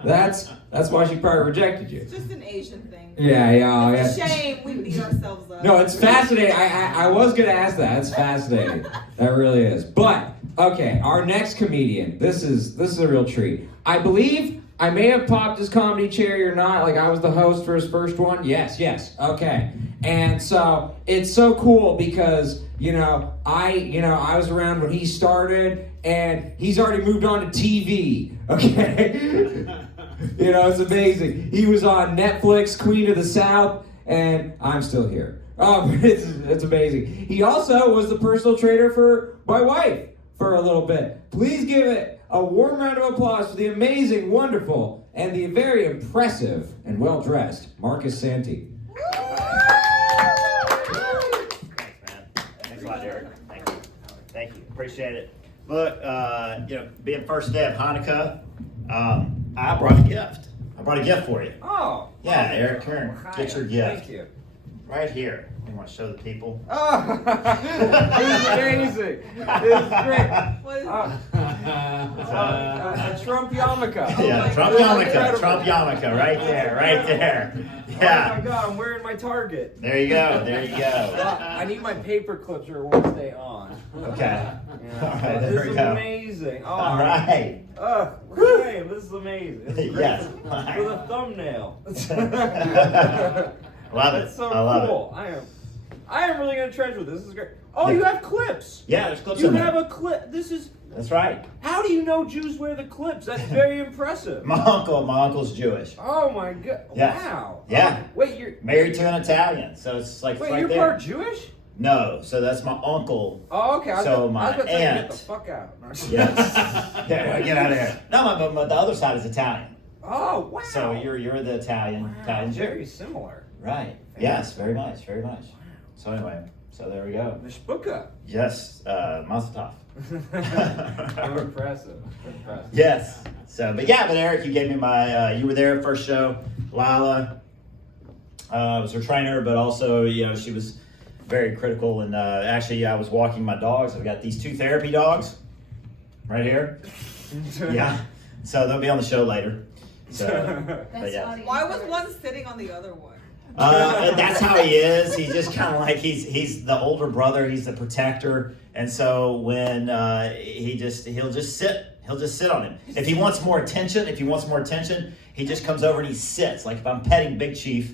That's why she probably rejected you. It's just an Asian thing. Yeah. It's a shame we beat ourselves up. No, it's fascinating. I was gonna ask that. It's fascinating. That really is. But okay, our next comedian. This is a real treat. I believe I may have popped his comedy cherry or not. Like I was the host for his first one. Yes. Okay. And so it's so cool because I was around when he started, and he's already moved on to TV. Okay. It's amazing. He was on Netflix, Queen of the South, and I'm still here. It's amazing. He also was the personal trainer for my wife for a little bit. Please give it a warm round of applause for the amazing, wonderful, and the very impressive and well-dressed Marcus Santi. Thanks, man. Thanks a lot, Eric. Thank you. Thank you. Appreciate it. Look, being first day of Hanukkah, I brought a gift. I brought a gift for you. Oh. Yeah, Eric, Kern, get your gift. Thank you. Right here. You want to show the people? Oh, this is amazing. This is great. What is A Trump yarmulke. Yeah, Trump yarmulke. Trump yarmulke. Right there. Right there. Yeah. Oh my God, I'm wearing my Target. There you go. There you go. I need my paper clips or it won't stay on. Okay. Yeah. All right, This there we is go. amazing. Oh, All right. Okay, this is amazing. This is great. Yes. For the thumbnail. Love it. That's so I love cool. I am really gonna treasure this. This is great. Oh, you have clips. Yeah, there's clips You in there. have a clip. This is. That's right. How do you know Jews wear the clips? That's very impressive. My uncle's Jewish. Oh my God! Yes. Wow. Yeah. Wait, you're Married to an Italian, so it's like wait, right you're there. part Jewish? No, so that's my uncle. Oh, okay. I So was my about to say, get aunt. the fuck out. No, Yes. Yeah, get out of here. No, but the other side is Italian. Oh wow. So you're the Italian Jew. Very similar. Right. Yes, very much, very much. So anyway, so there we go. Mishpuka. Yes, Mazel I'm impressive. Yes. So, but Eric, you gave me my. You were there first show. Lila was her trainer, but also she was very critical. And actually, I was walking my dogs. I've got these 2 therapy dogs right here. Yeah. So they'll be on the show later. So, but yeah. Why was one sitting on the other one? That's how he is. He's just kind of like he's the older brother. He's the protector, and so when he'll just sit on him. If he wants more attention, he just comes over and he sits. Like if I'm petting Big Chief,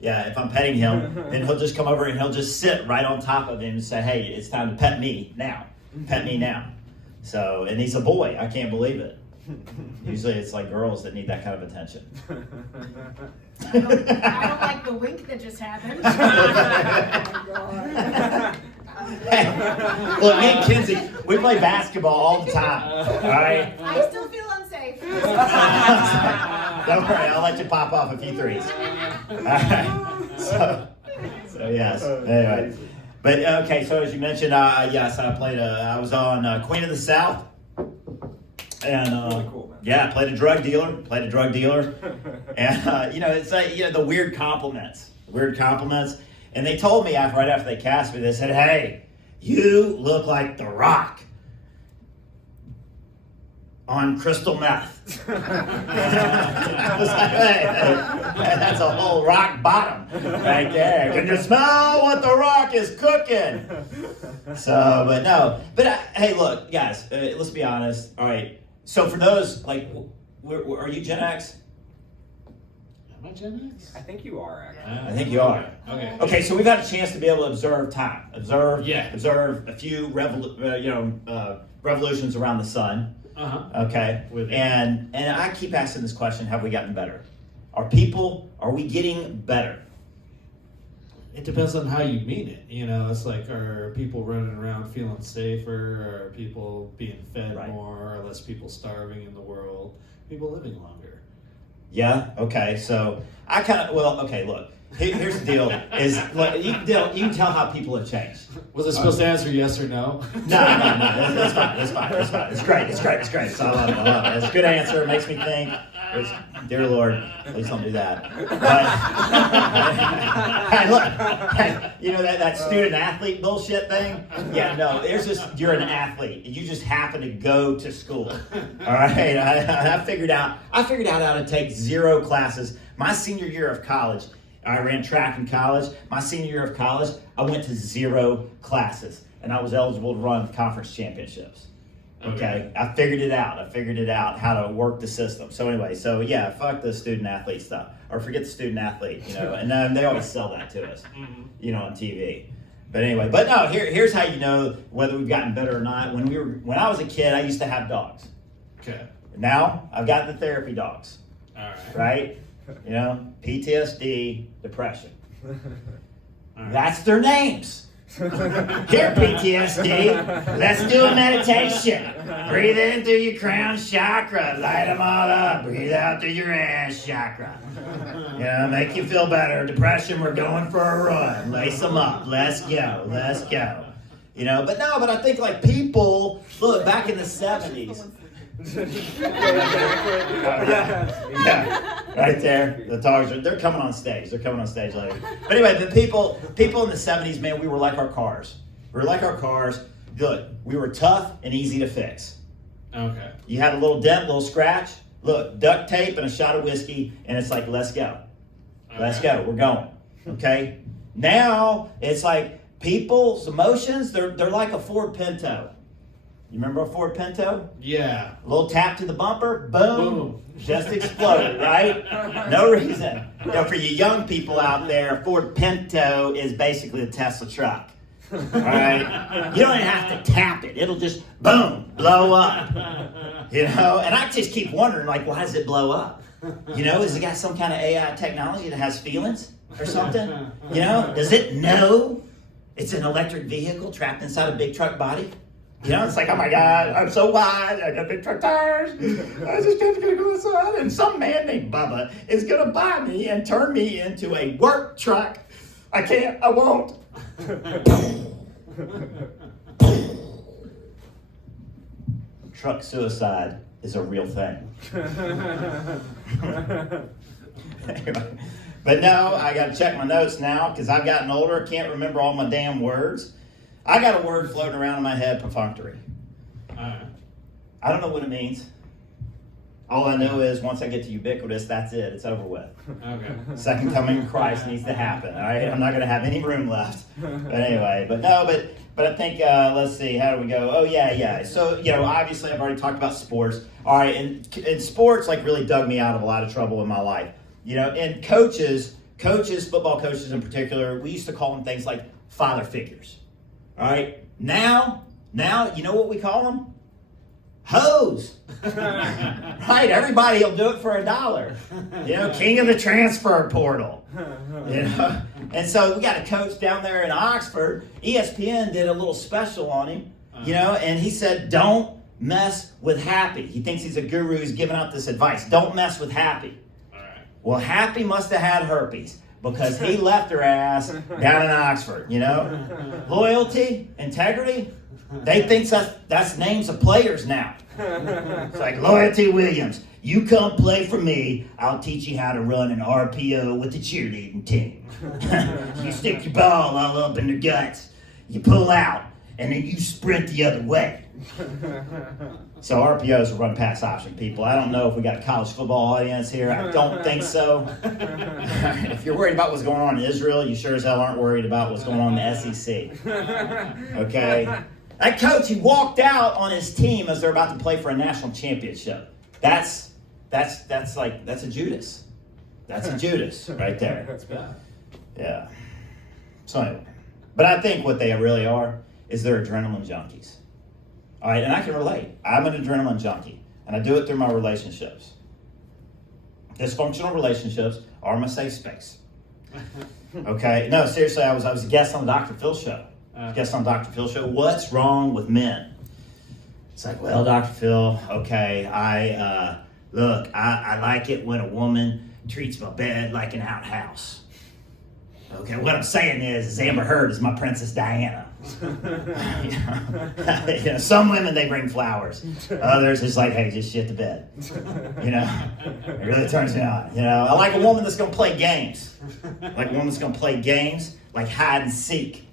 yeah. If I'm petting him, then he'll just come over and he'll just sit right on top of him and say, "Hey, it's time to pet me now. Pet me now." So, and he's a boy. I can't believe it. Usually it's like girls that need that kind of attention. I don't like the wink that just happened. Look, me and Kinsey, we play basketball all the time. All right? I still feel unsafe. Don't worry, I'll let you pop off a few threes. All right. So yes. Anyway. But okay, so as you mentioned, yes, I was on Queen of the South. And Really cool, man. yeah, played a drug dealer, and it's like the weird compliments, and they told me right after they cast me, they said, "Hey, you look like The Rock on crystal meth." I was like, hey, that's a whole rock bottom right there. Can you smell what The Rock is cooking? So, hey, look, guys, let's be honest. All right. So for those, like, are you Gen X? Am I Gen X? I think you are actually. I think you are. Okay. Okay, so we've had a chance to be able to observe time. Observe a few revolutions around the sun. Uh-huh. Okay. And I keep asking this question, have we gotten better? Are we getting better? It depends on how you mean it. It's like, are people running around feeling safer? Are people being fed more? Are less people starving in the world? People living longer. Yeah. Okay. So I look. Here's the deal: you can tell how people have changed. Was I supposed to answer yes or no? No. That's fine. It's great. So I love it. It's a good answer. It makes me think. Dear Lord, please don't do that. But hey, look, that student athlete bullshit thing. Yeah, no. You're an athlete. You just happen to go to school. All right. I figured out how to take 0 classes. My senior year of college. I ran track in college. My senior year of college, I went to 0 classes, and I was eligible to run conference championships. Okay, I figured it out how to work the system. So anyway, fuck the student athlete stuff, or forget the student athlete, and they always sell that to us, on TV. But anyway, no, here's how you know whether we've gotten better or not. When I was a kid, I used to have dogs. Okay. Now I've got the therapy dogs. All right. Right? PTSD, depression. That's their names. Here, PTSD, let's do a meditation. Breathe in through your crown chakra, light them all up. Breathe out through your ass chakra. You know, make you feel better. Depression, we're going for a run. Lace them up. Let's go. Let's go. You know, but I think like people, look, back in the 70s. Yeah, right there. The dogs they're coming on stage. They're coming on stage later. But anyway, the people in the 70s, man, we were like our cars. We were like our cars. Look, we were tough and easy to fix. Okay. You had a little dent, a little scratch. Look, duct tape and a shot of whiskey, and it's like, let's go. Let's go. We're going. Okay? Now, it's like people's emotions, they're like a Ford Pinto. You remember a Ford Pinto? Yeah. A little tap to the bumper, boom, just exploded, right? No reason. You know, for you young people out there, a Ford Pinto is basically a Tesla truck. All right? You don't even have to tap it. It'll just, boom, blow up. You know? And I just keep wondering, like, why does it blow up? You know, has it got some kind of AI technology that has feelings or something? You know? Does it know it's an electric vehicle trapped inside a big truck body? You know, it's like, oh my God, I'm so wide, I got big truck tires, I just gonna go inside, and some man named Bubba is gonna buy me and turn me into a work truck. I can't, I won't. Truck suicide is a real thing. Anyway, but no, I gotta check my notes now, because I've gotten older, can't remember all my damn words. I got a word floating around in my head, perfunctory. I don't know what it means. All I know is once I get to ubiquitous, that's it. It's over with. Okay. Second coming of Christ needs to happen. All right, I'm not going to have any room left. But anyway, but I think let's see, how do we go? Oh yeah. So you know, obviously I've already talked about sports. All right, and sports like really dug me out of a lot of trouble in my life. You know, and coaches, football coaches in particular, we used to call them things like father figures. All right, now, you know what we call them? Hoes. Right, everybody will do it for $1. You know, king of the transfer portal. You know, and so we got a coach down there in Oxford. ESPN did a little special on him, you know, and he said, don't mess with Happy. He thinks he's a guru. He's giving out this advice. Don't mess with Happy. All right. Well, Happy must have had herpes, because he left her ass down in Oxford, you know? Loyalty, integrity, they think that's names of players now. It's like, Loyalty Williams, you come play for me, I'll teach you how to run an RPO with the cheerleading team. You stick your ball all up in their guts, you pull out, and then you sprint the other way. So RPOs are run pass option, people. I don't know if we got a college football audience here. I don't think so. If you're worried about what's going on in Israel, you sure as hell aren't worried about what's going on in the SEC. Okay? That coach, he walked out on his team as they're about to play for a national championship. That's a Judas. That's a Judas right there. That's bad. Yeah. So anyway, but I think what they really are is they're adrenaline junkies. All right, and I can relate. I'm an adrenaline junkie, and I do it through my relationships. Dysfunctional relationships are my safe space. Okay? No, seriously, I was a guest on the Dr. Phil show. What's wrong with men? It's like, well, Dr. Phil, okay, I like it when a woman treats my bed like an outhouse. Okay, what I'm saying is Amber Heard is my Princess Diana. You know, some women, they bring flowers. Others, it's like, hey, just shit the bed. You know, it really turns me on. You know, I like a woman that's going to play games. Like hide and seek.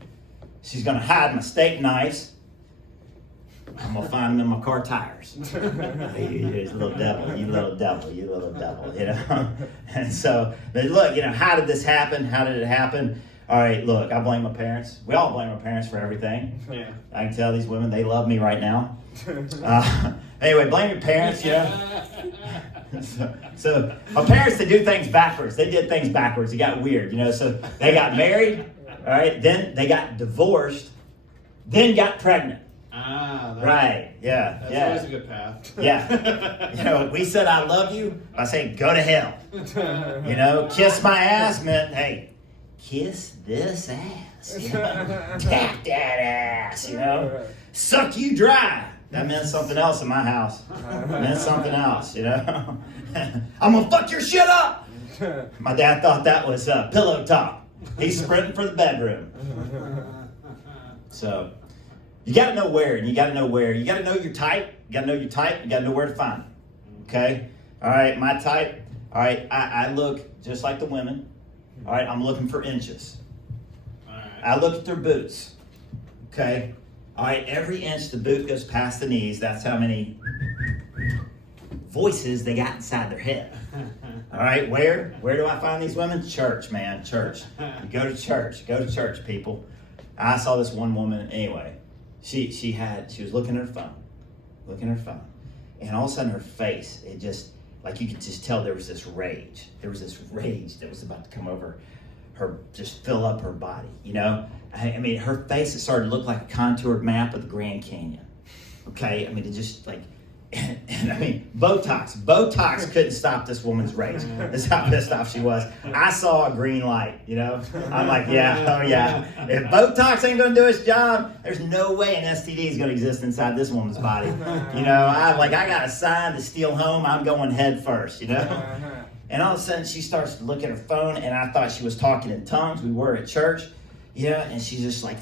She's going to hide my steak knives. I'm going to find them in my car tires. You little devil, you little devil, you know. And so, but look, you know, how did this happen? How did it happen? All right, look, I blame my parents. We all blame our parents for everything. Yeah. I can tell these women, they love me right now. Anyway, blame your parents, yeah. So my parents, they do things backwards. They did things backwards. It got weird, you know. So they got married, all right, then they got divorced, then got pregnant. Right, yeah, That's yeah. always a good path. Yeah. You know, we said I love you, I say go to hell. You know, kiss my ass meant, hey, kiss this ass, you know? Tap that ass, you know? Suck you dry. That meant something else in my house. It meant something else, you know? I'm gonna fuck your shit up. My dad thought that was pillow talk. He's sprinting for the bedroom. So, you gotta know where, and you gotta know where. You gotta know your type. You gotta know your type. You gotta know where to find it. Okay? All right, my type. All right, I look just like the women. All right, I'm looking for inches. All right. I look at their boots. Okay? All right, every inch the boot goes past the knees. That's how many voices they got inside their head. All right, where do I find these women? Church, man, church. You go to church. Go to church, people. I saw this one woman, anyway. She was looking at her phone. And all of a sudden her face, it just, like you could just tell there was this rage. There was this rage that was about to come over her, just fill up her body, you know? I mean, her face, it started to look like a contoured map of the Grand Canyon. Okay? I mean, it just like, and I mean, Botox couldn't stop this woman's rage. That's how pissed off she was. I saw a green light, you know? I'm like, yeah, oh yeah. If Botox ain't gonna do its job, there's no way an STD is gonna exist inside this woman's body. You know, I got a sign to steal home, I'm going head first, you know? And all of a sudden she starts to look at her phone, and I thought she was talking in tongues. We were at church, yeah, and she's just like,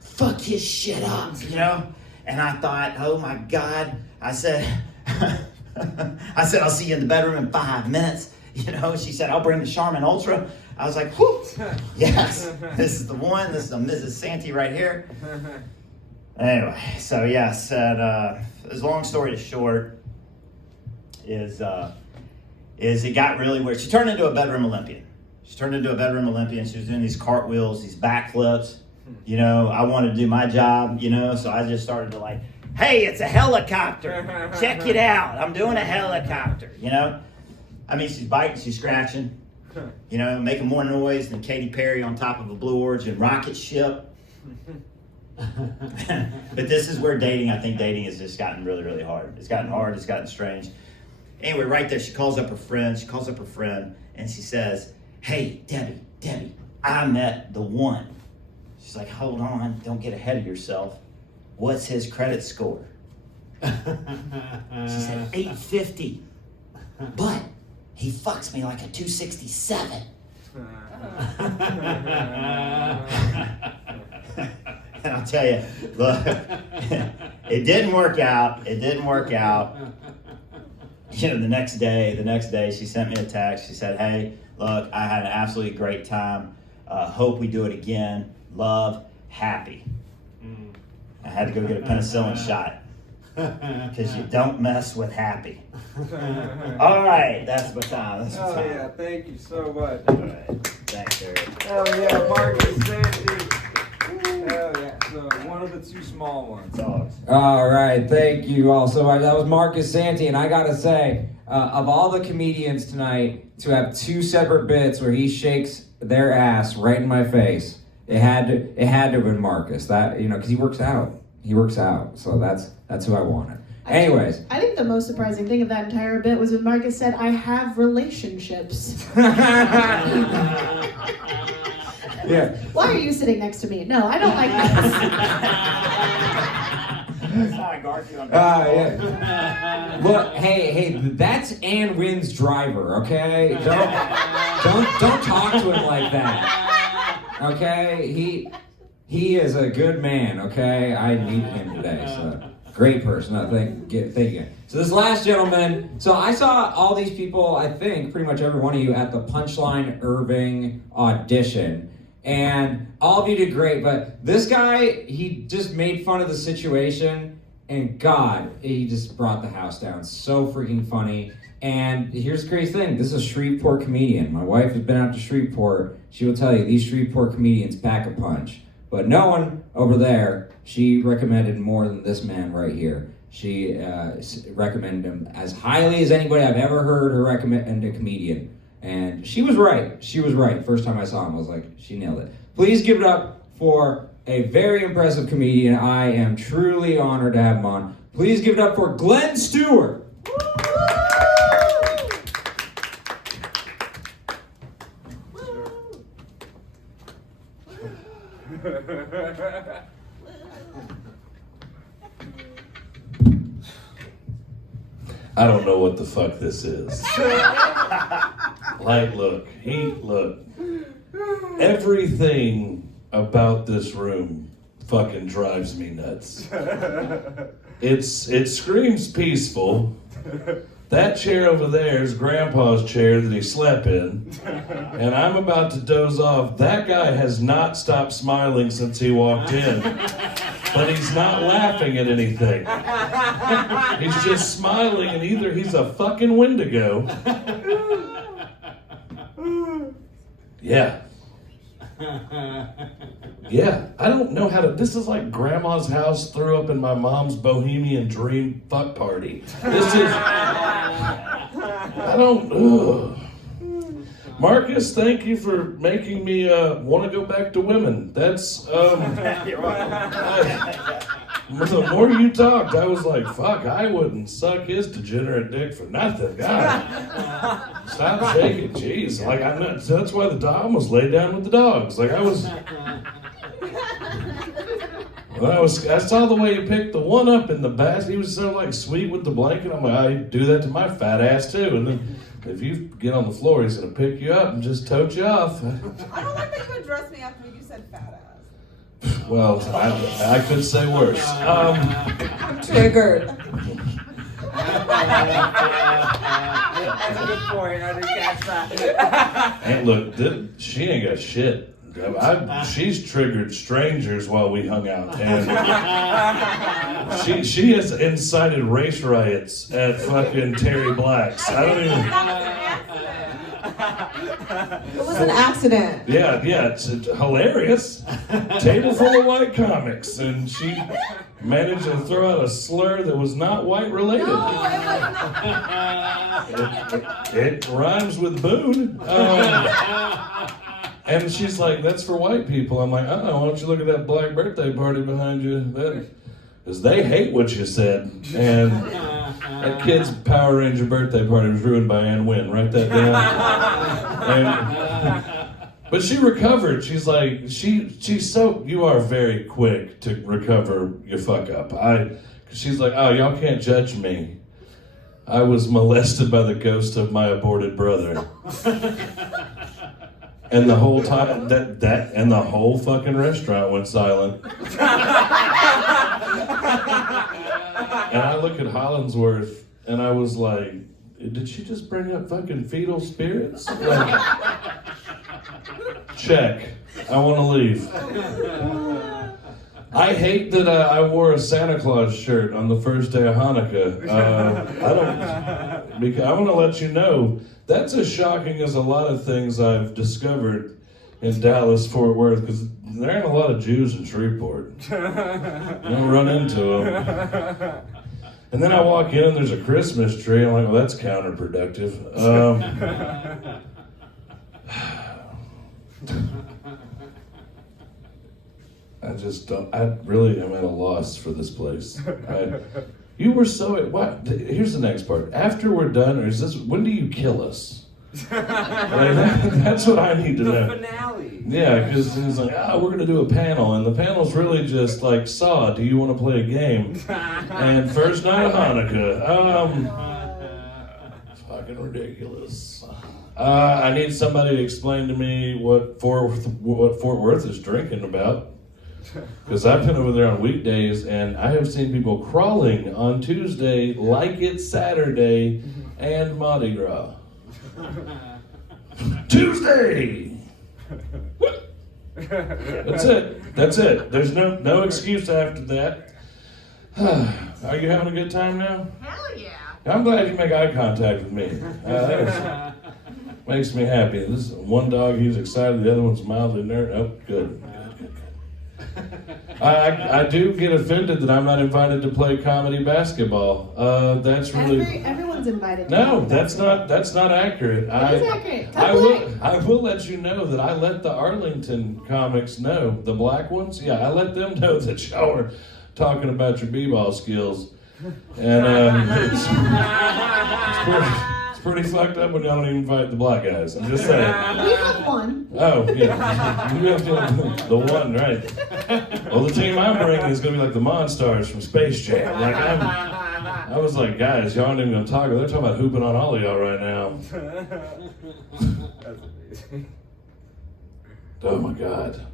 fuck his shit up, you know? And I thought, oh my God. I said, I'll see you in the bedroom in 5 minutes. You know, she said, I'll bring the Charmin Ultra. I was like, whoo, yes, this is the one. This is a Mrs. Santi right here. Anyway, so yes, as long story short, is it got really weird. She turned into a bedroom Olympian. She was doing these cartwheels, these backflips. You know, I wanted to do my job, you know, so I just started to like, hey, it's a helicopter. Check it out. I'm doing a helicopter, you know. I mean, she's biting, she's scratching, you know, making more noise than Katy Perry on top of a Blue Origin rocket ship. But this is where I think dating has just gotten really, really hard. It's gotten hard. It's gotten strange. Anyway, right there, she calls up her friend, and she says, hey, Debbie, I met the one. She's like, hold on, don't get ahead of yourself. What's his credit score? She said, 850. But he fucks me like a 267. And I'll tell you, look, it didn't work out. You know, the next day, she sent me a text. She said, hey, look, I had an absolutely great time. Hope we do it again. Love, Happy. I had to go get a penicillin shot because you don't mess with Happy. All right, that's my time. Yeah, thank you so much. All right, thanks, Eric. Hell yeah, Marcus, Santi. Hell yeah, so one of the two small ones. All right, thank you all so much. That was Marcus Santi, and I gotta say, of all the comedians tonight, to have two separate bits where he shakes their ass right in my face, it had to have been Marcus. That, you know, because he works out. So that's who I wanted. Anyways, I think the most surprising thing of that entire bit was when Marcus said, "I have relationships." Yeah. Why are you sitting next to me? No, I don't like this. That's not a Garfield. Yeah. Look, hey, that's Nguyen's driver, okay? Don't talk to him like that. Okay? He is a good man, okay? I needed him today, so great person. Thank you. So this last gentleman, so I saw all these people, I think pretty much every one of you at the Punchline Irving audition. And all of you did great, but this guy, he just made fun of the situation, and God, he just brought the house down. So freaking funny. And here's the crazy thing, this is a Shreveport comedian. My wife has been out to Shreveport. She will tell you, these Shreveport comedians pack a punch. But no one over there, she recommended more than this man right here. She recommended him as highly as anybody I've ever heard her recommend a comedian. And she was right. First time I saw him, I was like, she nailed it. Please give it up for a very impressive comedian. I am truly honored to have him on. Please give it up for Glenn Stuart. I don't know what the fuck this is. Light look, heat look. Everything about this room fucking drives me nuts. It screams peaceful. That chair over there is Grandpa's chair that he slept in. And I'm about to doze off. That guy has not stopped smiling since he walked in. But he's not laughing at anything. He's just smiling, and either he's a fucking Wendigo. Yeah. Yeah, I don't know how to. This is like Grandma's house threw up in my mom's bohemian dream fuck party. This is. I don't. Ugh. Marcus, thank you for making me want to go back to women. That's. The more you talked, I was like, fuck, I wouldn't suck his degenerate dick for nothing. God. Stop shaking, jeez. Like, I'm not, that's why the dog almost laid down with the dogs. Like, I saw the way he picked the one up in the basket. He was so, like, sweet with the blanket. I'm like, I do that to my fat ass, too. And then if you get on the floor, he's going to pick you up and just tote you off. I don't like that you addressed me after you said fat ass. Well, I could say worse. Triggered. That's a good point. I didn't catch that. And look, she ain't got shit. She's triggered strangers while we hung out, and she has incited race riots at fucking Terry Black's. I don't even. It was an accident. Yeah, it's hilarious. Table full of white comics, and she managed to throw out a slur that was not white related. No, it was not. It rhymes with boon. And she's like, that's for white people. I'm like, why don't you look at that black birthday party behind you? Because they hate what you said. And that kid's Power Ranger birthday party was ruined by Nguyen. Write that down. But she recovered. She's like, she's so, you are very quick to recover your fuck up. She's like, oh, y'all can't judge me. I was molested by the ghost of my aborted brother. And the whole time, and the whole fucking restaurant went silent. And I look at Hollingsworth, and I was like, did she just bring up fucking fetal spirits? Like, check. I want to leave. I hate that I wore a Santa Claus shirt on the first day of Hanukkah. I want to let you know, that's as shocking as a lot of things I've discovered in Dallas, Fort Worth, because there ain't a lot of Jews in Shreveport. You don't run into them. And then I walk in and there's a Christmas tree. I'm like, well, that's counterproductive. I really am at a loss for this place. You were so, what? Here's the next part. After we're done, or when do you kill us? That's what I need to know. The finale. Yeah, because it's like, we're going to do a panel, and the panel's really just like, Saw, do you want to play a game? And first night of Hanukkah. Fucking ridiculous. I need somebody to explain to me what Fort Worth is drinking about. Because I've been over there on weekdays, and I have seen people crawling on Tuesday like it's Saturday and Mardi Gras. Tuesday! That's it. There's no excuse after that. Are you having a good time now? Hell yeah. I'm glad you make eye contact with me. That makes me happy. This one dog, he's excited, the other one's mildly nervous. Oh, good. I do get offended that I'm not invited to play comedy basketball. That's really everyone's invited. No, that's not accurate. That is accurate. I will let you know that I let the Arlington comics know, the black ones. Yeah, I let them know that y'all were talking about your b-ball skills, and it's pretty fucked up when y'all don't even invite the black guys. I'm just saying. We have one. Oh, yeah. You have the one, right. Well, the team I'm bringing is going to be like the Monstars from Space Jam. Like, I was like, guys, y'all aren't even going to talk. They're talking about hooping on all of y'all right now. Oh, my God.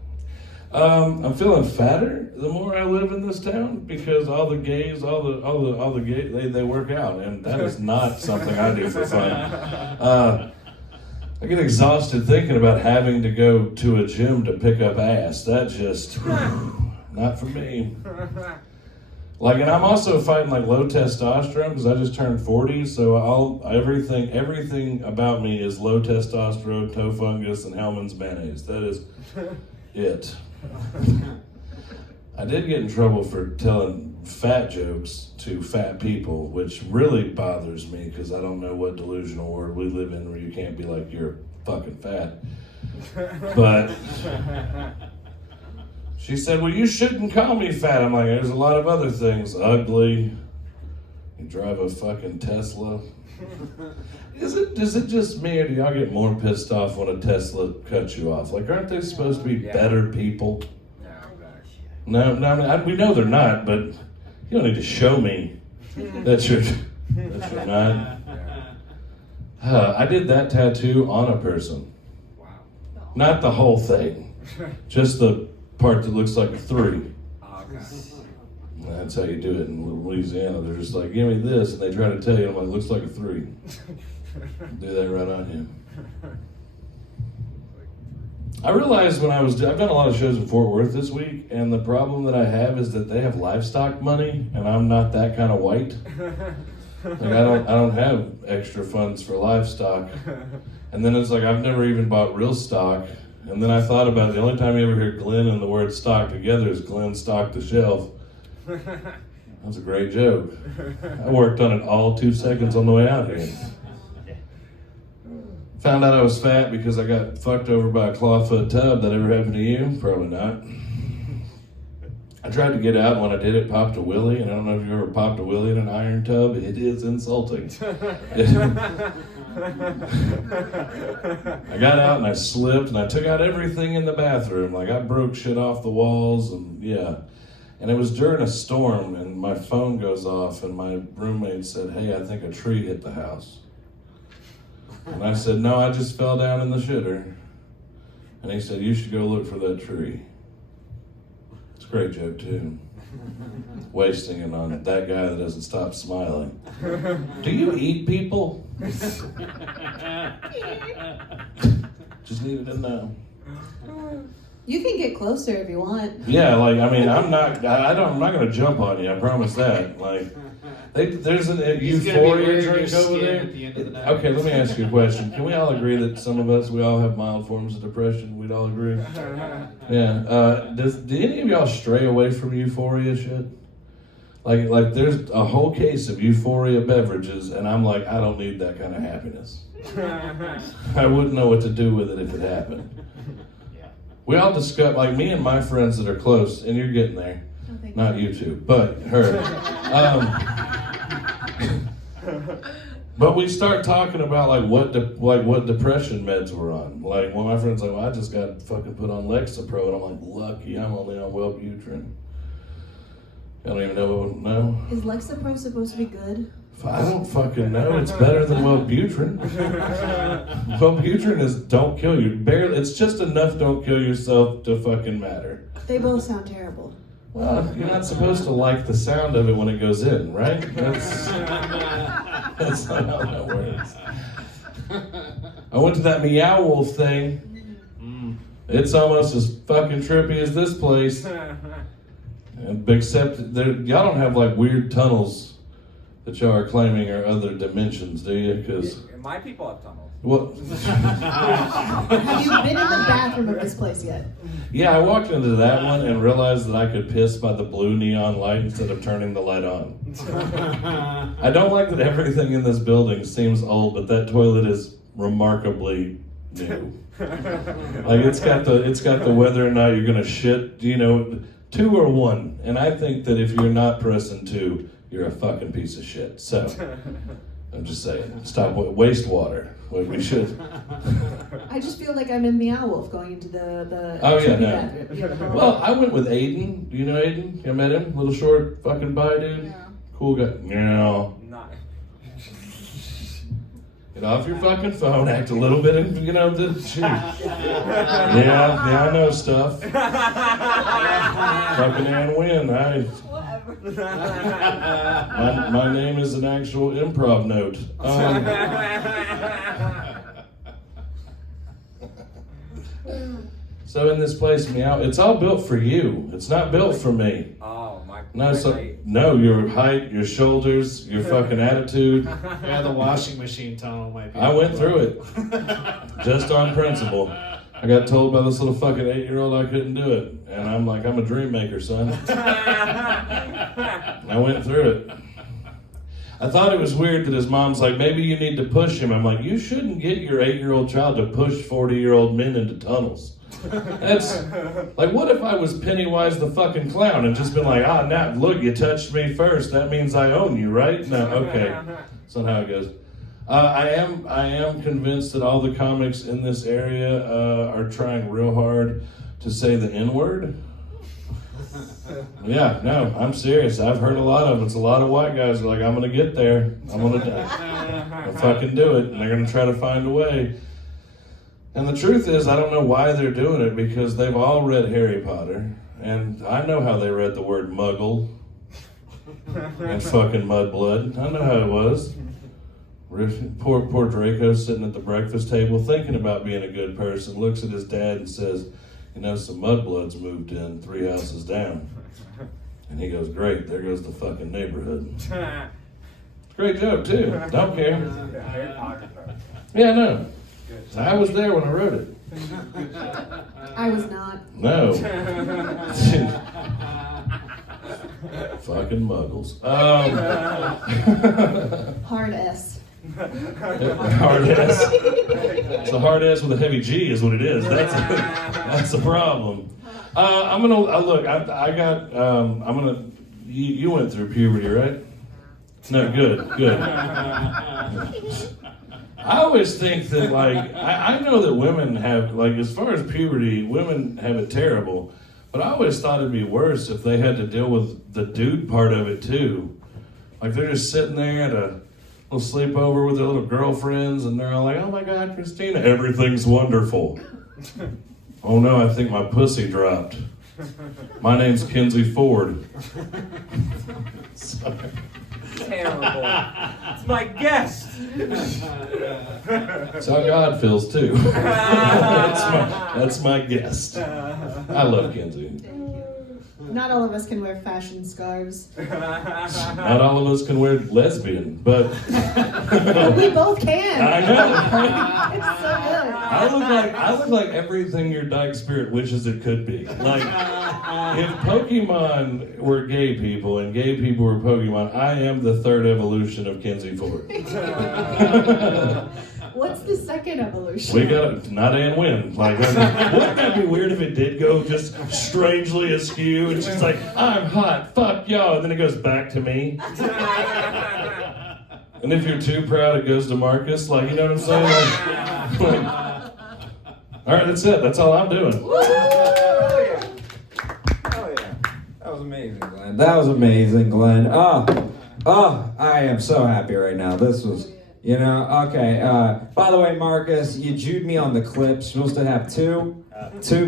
I'm feeling fatter the more I live in this town because all the gays, all the gays, they work out, and that is not something I do for fun. I get exhausted thinking about having to go to a gym to pick up ass. That just not for me. Like, and I'm also fighting like low testosterone because I just turned 40, so everything about me is low testosterone, toe fungus, and Hellman's mayonnaise. That is it. I did get in trouble for telling fat jokes to fat people, which really bothers me because I don't know what delusional world we live in where you can't be like, you're fucking fat. But she said, well, you shouldn't call me fat. I'm like, there's a lot of other things. Ugly. You drive a fucking Tesla. Is it just me, or do y'all get more pissed off when a Tesla cuts you off? Like, aren't they supposed to be better people? No, we know they're not, but you don't need to show me that you're not. I did that tattoo on a person. Wow. Not the whole thing, just the part that looks like a 3. Okay. That's how you do it in Louisiana. They're just like, give me this, and they try to tell you, I'm like, looks like a 3. Do that right on him. I realized I've done a lot of shows in Fort Worth this week, and the problem that I have is that they have livestock money, and I'm not that kind of white. Like, I don't have extra funds for livestock. And then it's like, I've never even bought real stock. And then I thought about it. The only time you ever hear Glenn and the word stock together is Glenn stocked the shelf. That was a great joke. I worked on it all 2 seconds on the way out here. Found out I was fat because I got fucked over by a clawfoot tub. That ever happened to you? Probably not. I tried to get out, and when I did, it popped a willy, and I don't know if you ever popped a willy in an iron tub. It is insulting. I got out and I slipped, and I took out everything in the bathroom. Like, I broke shit off the walls, and yeah. And it was during a storm, and my phone goes off, and my roommate said, hey, I think a tree hit the house. And I said, no, I just fell down in the shitter. And he said, you should go look for that tree. It's a great joke, too. Wasting it on that guy that doesn't stop smiling. Do you eat people? Just needed to know. You can get closer if you want. Yeah, like, I mean, I'm not going to jump on you, I promise that. Like, there's a euphoria drink over there. At the end of the night. Okay, let me ask you a question. Can we all agree that some of us, we all have mild forms of depression? We'd all agree? Yeah. Do any of y'all stray away from euphoria shit? Like there's a whole case of euphoria beverages, and I'm like, I don't need that kind of happiness. I wouldn't know what to do with it if it happened. We all discuss, like me and my friends that are close, and you're getting there. Not you two, but her. But we start talking about like what depression meds we're on. Like one of my friends like, well, I just got fucking put on Lexapro, and I'm like, lucky, I'm only on Wellbutrin. I don't even know. Is Lexapro supposed to be good? I don't fucking know. It's better than Wellbutrin. Wellbutrin is don't kill you. Barely. It's just enough don't kill yourself to fucking matter. They both sound terrible. Well, you're not supposed to like the sound of it when it goes in, right? That's not how that works. I went to that Meow Wolf thing. It's almost as fucking trippy as this place. Except y'all don't have like weird tunnels that y'all are claiming are other dimensions, do you? Because my people have tunnels. What? Have you been in the bathroom of this place yet? Yeah, I walked into that one and realized that I could piss by the blue neon light instead of turning the light on. I don't like that everything in this building seems old, but that toilet is remarkably new. Like it's got the whether or not you're gonna shit, 2 or 1. And I think that if you're not pressing 2, you're a fucking piece of shit. So I'm just saying, stop wastewater. We should. I just feel like I'm in Meow Wolf going into the Oh, yeah, trippy no. bathroom. You know? Well, I went with Aiden. Do you know Aiden? I met him. Little short fucking bi dude. Yeah. Cool guy. Yeah. Not. Get off your fucking phone, act a little bit, and yeah, I know stuff. Fucking Nguyen, my name is an actual improv note. So in this place, Meow, it's all built for you. It's not built for me. Oh, my. No, your height, your shoulders, your fucking attitude. Yeah, the washing machine tunnel might be. I went through it. Just on principle. I got told by this little fucking 8-year-old I couldn't do it. And I'm like, I'm a dream maker, son. I went through it. I thought it was weird that his mom's like, maybe you need to push him. I'm like, you shouldn't get your 8-year-old child to push 40-year-old men into tunnels. That's like, what if I was Pennywise the fucking clown and just been like, now look, you touched me first. That means I own you, right? No, okay. That's not how it goes. I am convinced that all the comics in this area are trying real hard to say the N-word. Yeah, no, I'm serious. I've heard a lot of them. It's a lot of white guys are like, I'm gonna get there. I'll fucking do it. And they're gonna try to find a way. And the truth is, I don't know why they're doing it, because they've all read Harry Potter. And I know how they read the word muggle and fucking mudblood. I know how it was. Poor Draco sitting at the breakfast table thinking about being a good person, looks at his dad and says, you know, some mudbloods moved in 3 houses down. And he goes, great, there goes the fucking neighborhood. Great joke, too. Don't care. Yeah, no. I was there when I wrote it. I was not. No. Fucking muggles. Hard S. Hard S. It's a hard S with a heavy G is what it is. That's the problem. I'm gonna look. You went through puberty, right? No, good. I always think that, like, I know that women have, like, as far as puberty, women have it terrible. But I always thought it'd be worse if they had to deal with the dude part of it too. Like, they're just sitting there at a little sleepover with their little girlfriends, and they're all like, oh my God, Christina, everything's wonderful. Oh no, I think my pussy dropped. My name's Kinsey Ford. Sorry. Terrible. It's my guest. That's how God feels too. That's my guest. I love Kinsey. Not all of us can wear fashion scarves. Not all of us can wear lesbian, but We both can. I know. It's so good. I look like everything your dyke spirit wishes it could be. Like, if Pokemon were gay people and gay people were Pokemon, I am the third evolution of Kinsey Ford. What's the second evolution? We got not Nguyen. Like, wouldn't that be weird if it did go just strangely askew and she's like, I'm hot, fuck y'all, and then it goes back to me. And if you're too proud, it goes to Marcus. Like, you know what I'm saying? Like, all right, that's it. That's all I'm doing. Oh yeah. That was amazing, Glenn. That was amazing, Glenn. Oh, I am so happy right now. This was, okay. By the way, Marcus, you Jewed me on the clips. You're supposed to have two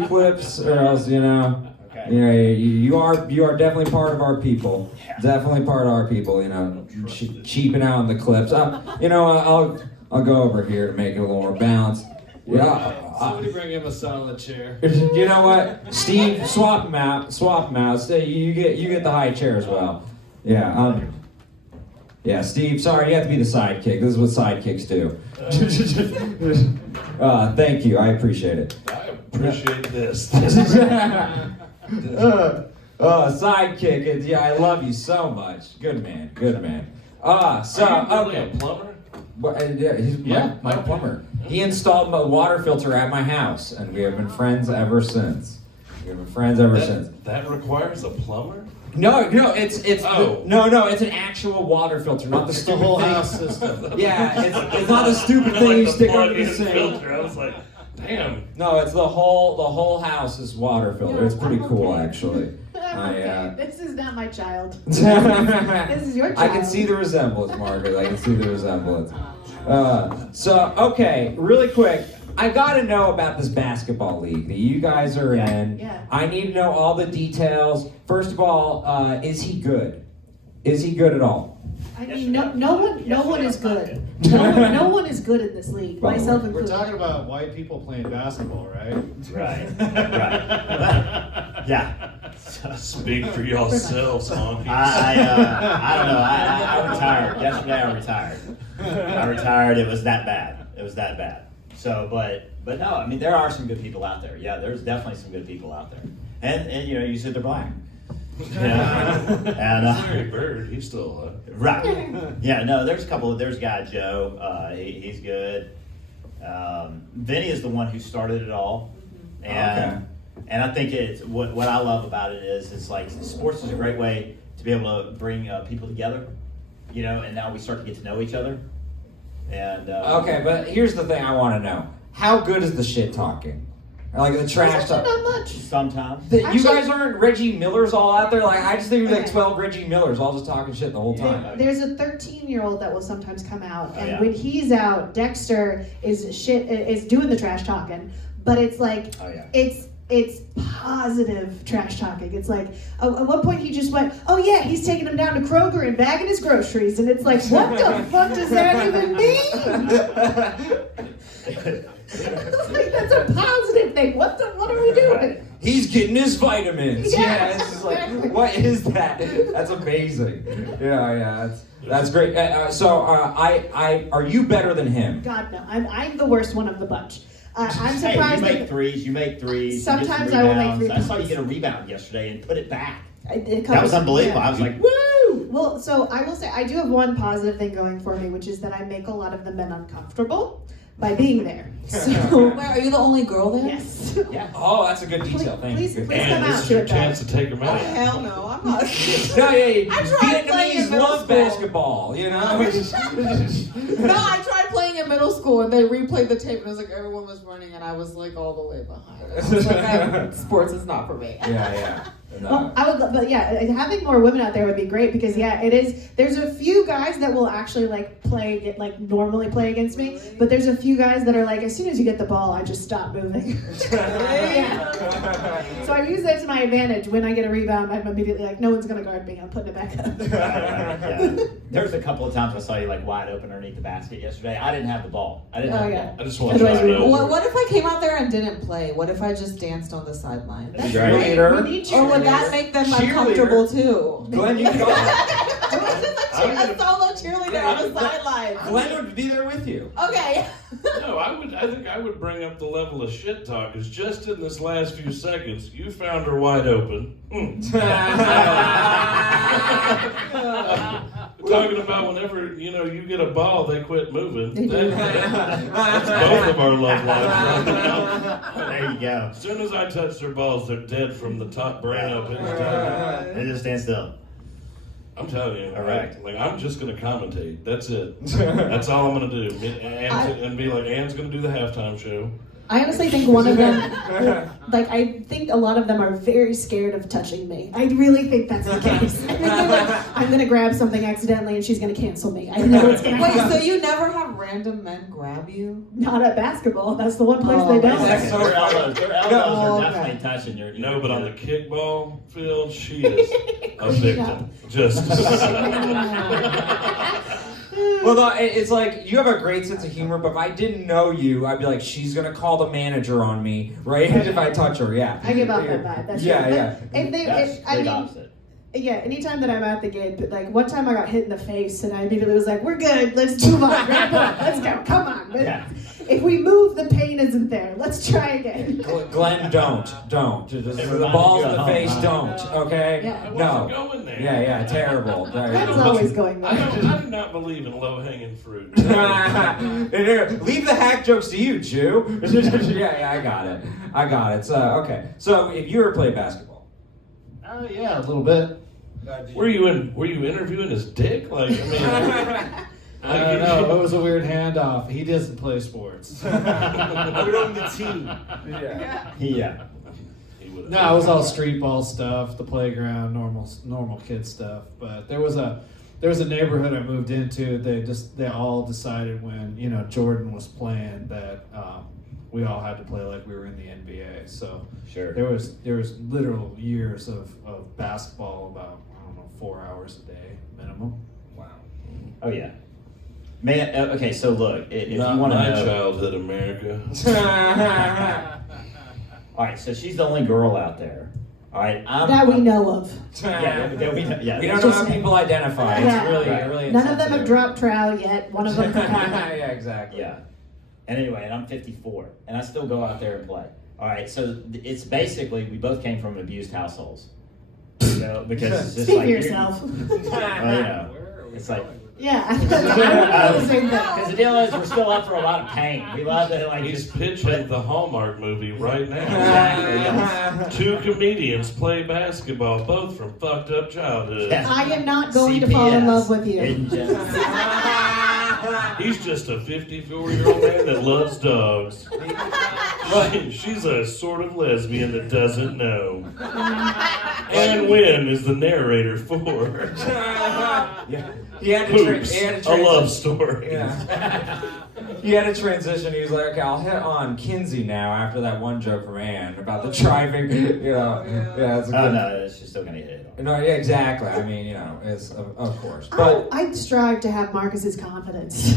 clips, or else, Okay. you are definitely part of our people. Yeah. Definitely part of our people. Cheaping out on the clips. I'll go over here to make it a little more balanced. Yeah. Somebody bring him a solid chair. You know what, Steve? Swap them out. Say you get the high chair as well. Yeah. Yeah, Steve. Sorry, you have to be the sidekick. This is what sidekicks do. Thank you. I appreciate it. I appreciate this. Sidekick. Yeah, I love you so much. Good man. Are you really a plumber? He's my plumber. He installed my water filter at my house, and we have been friends ever since. That requires a plumber? No, it's Oh. no, it's an actual water filter, not the It's the stupid whole thing. house system. Yeah, it's not a stupid thing you stick under the sink. filter. I was like, damn. No, it's the whole house is water filter. It's pretty cool actually. Okay, this is not my child. This is your I can child. see the resemblance, Margaret. I can see the resemblance. So, okay, really quick. I gotta know about this basketball league that you guys are in. Yeah. I need to know all the details. First of all, is he good? Is he good at all? I mean, no one is good. No one is good in this league, myself We're included. talking about white people playing basketball, right? Right. Yeah. Speak for yourselves, honky. I don't know. I retired. Yesterday I retired. I retired. It was that bad. So, but no, I mean, there are some good people out there. Yeah, there's definitely some good people out there. And you know, you said they're black. And Larry Bird, he's still alive. right. Yeah, no, there's a couple. There's a guy, Joe. He's good. Vinny is the one who started it all. And I think it's what I love about it is it's like sports is a great way to be able to bring people together, you know, and now we start to get to know each other. And Okay, but here's the thing I want to know: how good is the shit talking? Like the trash talk? Not much. sometimes. You Actually- guys aren't Reggie Millers all out there? Like I just think of like Okay. 12 Reggie Millers all just talking shit the whole time. There's a 13-year-old that will sometimes come out, and yeah. when he's out, Dexter is doing the trash talking, but it's like Oh, yeah. it's positive trash talking. It's like at one point he just went, "Oh yeah, he's taking him down to Kroger and bagging his groceries," and it's like, what the fuck does that even mean? Like, that's a positive thing. What are we doing? He's getting his vitamins. Yeah, Yeah, it's just like, exactly. what is that? That's amazing. Yeah, that's great. I are you better than him? God no, I'm the worst one of the bunch. I'm Hey, you surprised make that threes. You make threes. you get some Sometimes I will make rebounds. I saw you rebounds. get a rebound yesterday and put it back. it That was comes- unbelievable. yeah. I was like, woo! Well, so I will say I do have one positive thing going for me, which is that I make a lot of the men uncomfortable by being there. So Wait, are you the only girl there? yes. Yeah. Oh, that's a good detail. Thank Please- you. please And come this out is to your it, though. chance to take him Oh, out. hell no, I'm not. No, yeah, I tried playing in Vietnamese middle love school. basketball. You know. No, I tried playing in middle school and they replayed the tape and it was like everyone was running and I was like all the way behind. I was like, sports is not for me. Yeah. No. Well, I would, but yeah, having more women out there would be great because yeah, it is. There's a few guys that will actually normally play against me, but there's a few guys that are like, as soon as you get the ball, I just stop moving. Yeah. So I use that to my advantage. When I get a rebound, I'm immediately like, no one's gonna guard me. I'm putting it back up. Yeah. There's a couple of times I saw you like wide open underneath the basket yesterday. I didn't have the ball. I didn't Oh, have the yeah. ball. I just want Otherwise you to we- know. What if I came out there and didn't play? What if I just danced on the sideline? That'd be That's great. great. We need Or would cheerleaders. that make them Cheerleader. uncomfortable too? Glenn, you can go. A solo cheerleader on the sideline. Glenn would be there with you. Okay. No, I think I would bring up the level of shit talk. Is just in this last few seconds, you found her wide open. Talking about whenever you get a ball, they quit moving. That's both of our love lives right now. There you go. As soon as I touch their balls, they're dead from the top brain up. They just stand still. I'm telling you, All right. like I'm just gonna commentate. That's it. That's all I'm gonna do. And be like, Ann's gonna do the halftime show. I honestly think one of them, I think a lot of them are very scared of touching me. I really think that's the case. I think they're like, I'm going to grab something accidentally and she's going to cancel me. I know it's going to Wait, happen. so you never have random men grab you? Not at basketball. That's the one place Oh, they don't. That's so Their elbows, their elbows Oh, are okay. definitely touching your. No, but on the kickball field, she is a victim. Just. Well, no, it's like you have a great sense of humor, but if I didn't know you, I'd be like, she's gonna call the manager on me, right? If I touch her, yeah. I give off that vibe. That's Yeah, true. yeah. But if they, That's I complete mean, opposite. yeah, anytime that I'm at the game, but like one time I got hit in the face and I immediately was like, we're good, let's move on, wrap up, let's go, come on. But Yeah. if we move, the pain isn't there. Let's try again. Glenn, don't. The reminds balls you in the of face, home, don't. Okay? Yeah. I No. wasn't going there. Yeah, terrible. That's always going I there. do not believe in low-hanging fruit. Leave the hack jokes to you, Jew. Yeah, I got it. So, okay. So, if you ever played basketball, Yeah, a little bit. Were you interviewing his dick? Like, I mean, I don't know. It was a weird handoff. He doesn't play sports. Put on the team. Yeah. No, it was all street ball stuff, the playground, normal kid stuff. But there was a neighborhood I moved into. They all decided when Jordan was playing that we all had to play like we were in the NBA. So sure, there was literal years of basketball, about 4 hours a day minimum. Wow. Oh yeah. Man, okay, so look, if not you want to my know, childhood, America. all right, so she's the only girl out there. All right, that we know of. Yeah, we don't know how people identify. Yeah. It's really None of them have dropped trowel yet. One of them. Yeah, exactly. Yeah. And anyway, and I'm 54, and I still go out there and play. All right, so it's basically we both came from abused households. Because it's just Speak like for yourself. It's like. Yeah. Because the deal is, we're still up for a lot of pain. We love to He's pitching the Hallmark movie right now. Exactly. Yes. 2 comedians play basketball, both from fucked up childhoods. Yes. I am not going to fall in love with you. He's just a 54-year-old man that loves dogs. She's a sort of lesbian that doesn't know. And Nguyen is the narrator for He had to Hoops, a love story. Yeah. He had a transition. He was like, okay, I'll hit on Kinsey now after that one joke from Ann about the driving. Yeah, it's a good. No, she's still gonna hit it. No, yeah, exactly. I mean, it's of course. But I strive to have Marcus's confidence.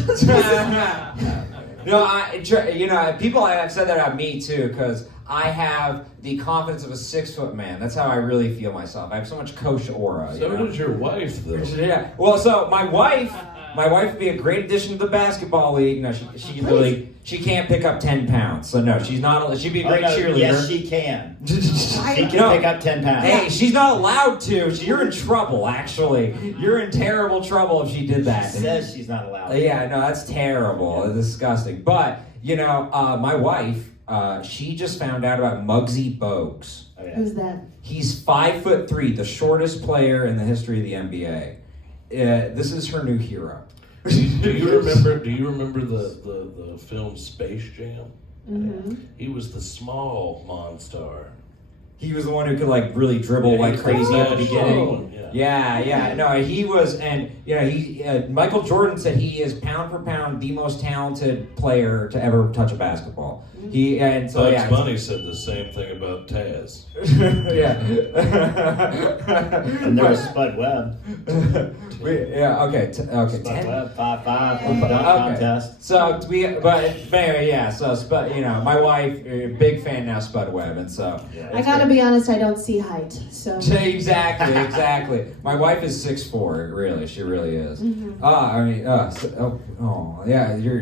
people have said that about me too, because I have the confidence of a 6-foot man. That's how I really feel myself. I have so much kosher aura. So does your wife, though. Yeah. Well, so my wife would be a great addition to the basketball league. No, she can't pick up 10 pounds. So no, she's not. She'd be a great cheerleader. Yes, she can. She can pick up 10 pounds. Hey, she's not allowed to. You're in trouble, actually. You're in terrible trouble if she did that. She says she's not allowed to. Yeah, no, that's terrible. It's disgusting. But, my wife, she just found out about Muggsy Bogues. Oh, yeah. Who's that? He's 5'3", the shortest player in the history of the NBA. This is her new hero. Do you remember the film Space Jam? Mm-hmm. He was the small monster. He was the one who could really dribble like crazy at the beginning. Yeah. No, he was, and Michael Jordan said he is pound for pound the most talented player to ever touch a basketball. Bugs Bunny said the same thing about Taz. Yeah. And there was Spud Webb. Okay. Spud 10. Webb, 5'5", dunk contest. So my wife, big fan now of Spud Webb, and so. Yeah, I gotta be honest, I don't see height, so. Exactly. My wife is 6'4", really, she really is. Mm-hmm.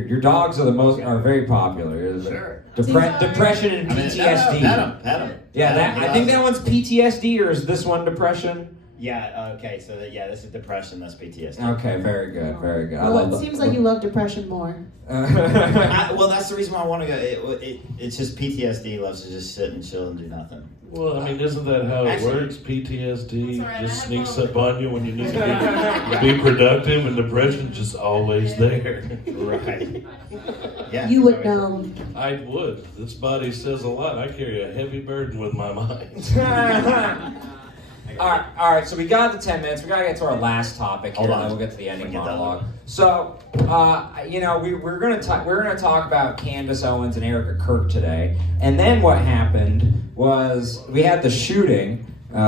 Your dogs are very popular. Sure. Depression and PTSD. Pet him. Yeah, I think that one's PTSD, or is this one depression? Yeah, okay, so this is depression, that's PTSD. Okay, very good. Well, it seems like you love depression more. Well, that's the reason why I want to go. It's just PTSD loves to just sit and chill and do nothing. Well, I mean, isn't that how it works? PTSD just sneaks up on you when you need to be productive, and depression just always there. Right. Yeah. You would know. I would. This body says a lot. I carry a heavy burden with my mind. All right. So we got the 10 minutes. We gotta get to our last topic here, Hold and on. then we'll get to the ending Forget that monologue. So, we're gonna talk about Candace Owens and Eric Kirk today, and then what happened was we had the shooting. In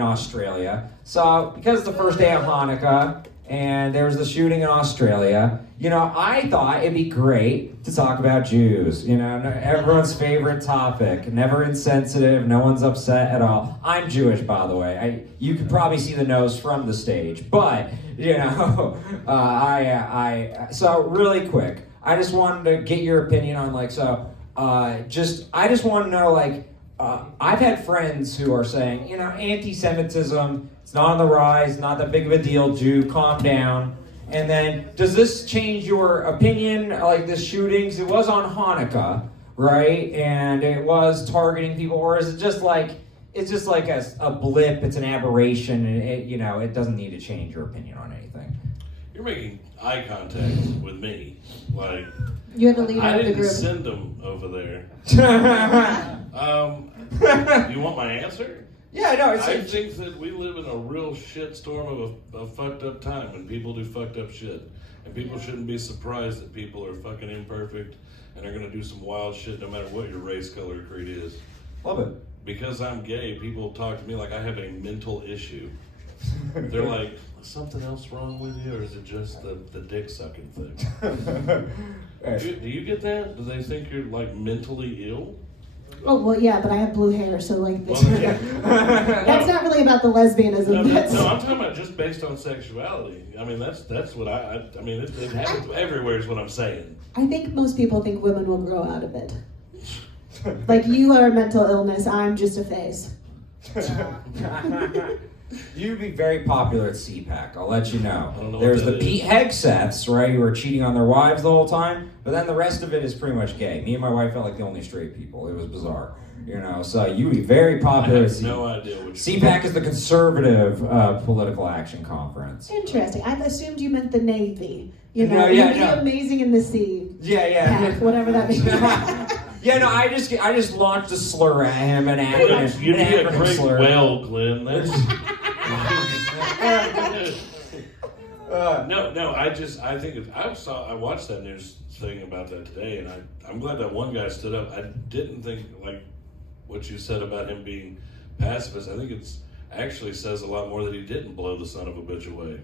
Australia. So because it's the first day of Hanukkah and there was the shooting in Australia, I thought it'd be great to talk about Jews. Everyone's favorite topic. Never insensitive. No one's upset at all. I'm Jewish, by the way. You could probably see the nose from the stage, but so really quick, I just wanted to get your opinion on I just want to know I've had friends who are saying, anti-Semitism, it's not on the rise, not that big of a deal, Jew, calm down. And then, does this change your opinion, this shooting? 'Cause it was on Hanukkah, right? And it was targeting people, or is it just it's just like a blip. It's an aberration, and it doesn't need to change your opinion on anything. You're making eye contact with me, like You had to lead I out the didn't group. send them over there. You want my answer? Yeah, no, I think that we live in a real shitstorm of a fucked up time, and people do fucked up shit. And people shouldn't be surprised that people are fucking imperfect and are gonna do some wild shit no matter what your race, color, or creed is. Love it. Because I'm gay, people talk to me like I have a mental issue. They're like, is something else wrong with you, or is it just the dick sucking thing? Do you get that? Do they think you're like mentally ill? Oh, well, yeah, but I have blue hair, so like this. Well, yeah. That's not really about the lesbianism. No, I'm talking about just based on sexuality. I mean, that's what I mean, it happens everywhere is what I'm saying. I think most people think women will grow out of it. Like, you are a mental illness, I'm just a phase. You'd be very popular at CPAC, I'll let you know. I don't know There's what the that Pete Hegseths, right, who are cheating on their wives the whole time, but then the rest of it is pretty much gay. Me and my wife felt like the only straight people. It was bizarre. So you'd be very I popular at have CPAC. no idea what CPAC is the conservative political action conference. Interesting. I assumed you meant the Navy. No, you'd yeah, be no. amazing in the sea. Yeah. Pack, whatever that means. Yeah, no, I just launched a slur at him, an acronym, You'd be an a acronym great slur. whale, Glenn. That's... No. I watched that news thing about that today, and I'm glad that one guy stood up. I didn't think like what you said about him being pacifist. I think it's actually says a lot more that he didn't blow the son of a bitch away.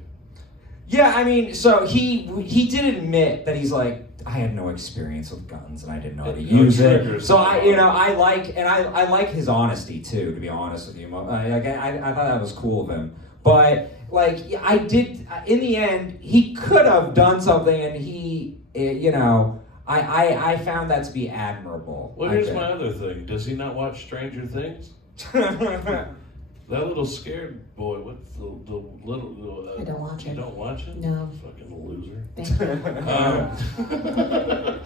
Yeah, I mean, so he did admit that he's like, I had no experience with guns and I didn't know how to use it. So I like his honesty too, to be honest with you. I thought that was cool of him. But like, I did in the end, he could have done something, and I found that to be admirable. Well, here's my other thing. Does he not watch Stranger Things? That little scared boy, what's the little... I don't watch it. You don't watch it? No. Fucking loser. Thank you.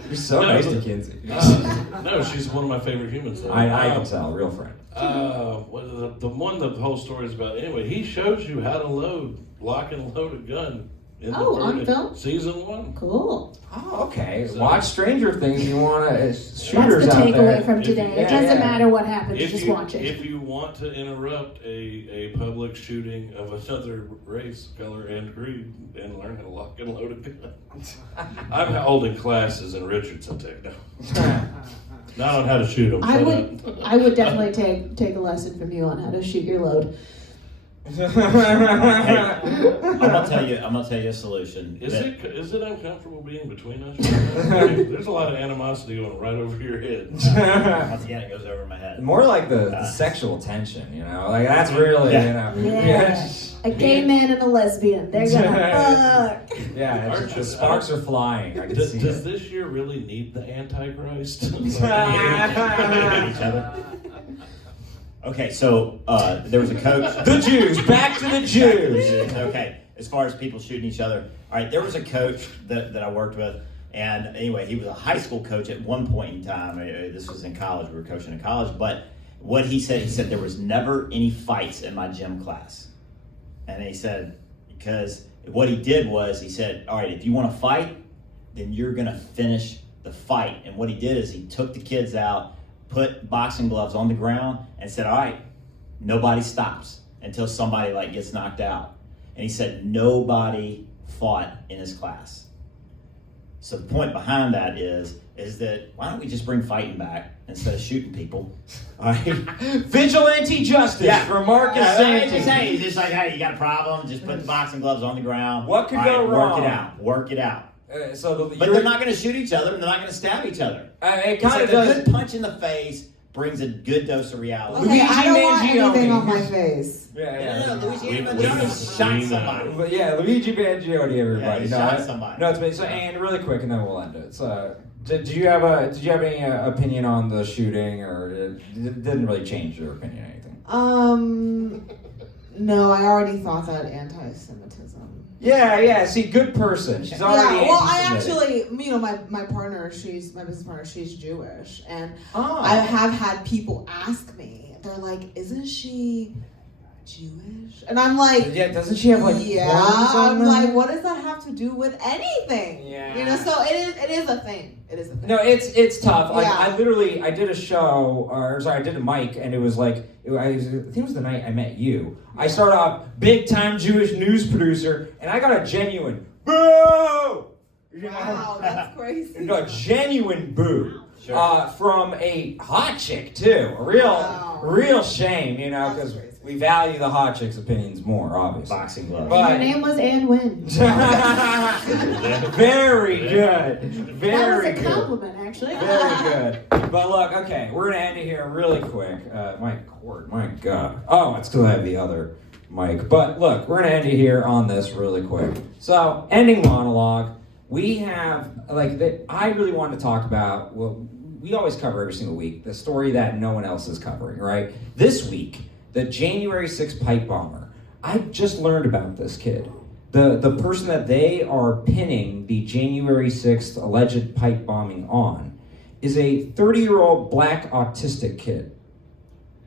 You're so nice to Kinsey. No, she's one of my favorite humans. Though. I can tell, real friend. The one the whole story is about. Anyway, he shows you how to lock and load a gun. On film? Season 1. Cool. Oh, okay. Watch Stranger Things. You want to shooters That's the out there. takeaway from today. It doesn't matter what happens, just watch it. If you want to interrupt a public shooting of another race, color, and creed, and learn how to lock and load a gun, I'm holding classes in Richardson Tech now. Not on how to shoot them. I would definitely take a lesson from you on how to shoot your load. Hey, I'm gonna tell you a solution. Is it uncomfortable being between us? There's a lot of animosity going right over your head. Once again, it goes over my head. More like the sexual tension, like that's really, Yeah. A gay man and a lesbian. They're gonna fuck. Yeah, the sparks are flying. I can see it. Does this year really need the Antichrist? Each other. Okay, so there was a coach. The Jews, back to the Jews. Okay, as far as people shooting each other. All right, there was a coach that I worked with, and anyway, he was a high school coach at one point in time. This was in college. We were coaching in college, but what he said there was never any fights in my gym class. And he said, because what he did was, he said, all right, if you want to fight, then you're going to finish the fight. And what he did is he took the kids out, put boxing gloves on the ground, and said, all right, nobody stops until somebody gets knocked out. And he said nobody fought in his class. So the point behind that is that why don't we just bring fighting back instead of shooting people? All right. Vigilante justice for Marcus Santi. He's just like, hey, you got a problem? Just put the boxing gloves on the ground. What could go wrong? Work it out. But they're not going to shoot each other, and they're not going to stab each other. It kind of does. A good punch in the face brings a good dose of reality. Okay, I don't want anything on my face. Luigi shot somebody. But yeah, Luigi Mangione, everybody. He shot somebody. No, it's so. And really quick, and then we'll end it. So, did you have any opinion on the shooting, or it didn't really change your opinion or anything? No, I already thought that anti-Semitism. Yeah. See, good person. She's already. Well, I actually, my partner, my business partner, she's Jewish, and I have had people ask me, they're like, isn't she Jewish? And I'm like, Yeah, doesn't she have like yeah. horns on I'm them? like, what does that have to do with anything? Yeah. You know, so it is a thing. It is a thing. No, it's tough. Like Yeah. I did a show, I did a mic, and it was like, I think it was the night I met you. I started off big time Jewish news producer, and I got a genuine boo. You know? Wow, that's crazy. No, a genuine boo. Sure. From a hot chick too. A real shame, you know, because we value the hot chick's opinions more, obviously. Boxing gloves. But Your name was Nguyen. very good. That was Very a good. compliment, actually. Very good. But look, okay, we're gonna end it here really quick. My cord, my God. Oh, it's because I have the other mic. But look, we're gonna end it here on this really quick. So, ending monologue. We have I really want to talk about we always cover every single week the story that no one else is covering, right? This week, the January 6th pipe bomber. I just learned about this kid. The person that they are pinning the January 6th alleged pipe bombing on is a 30-year-old black autistic kid.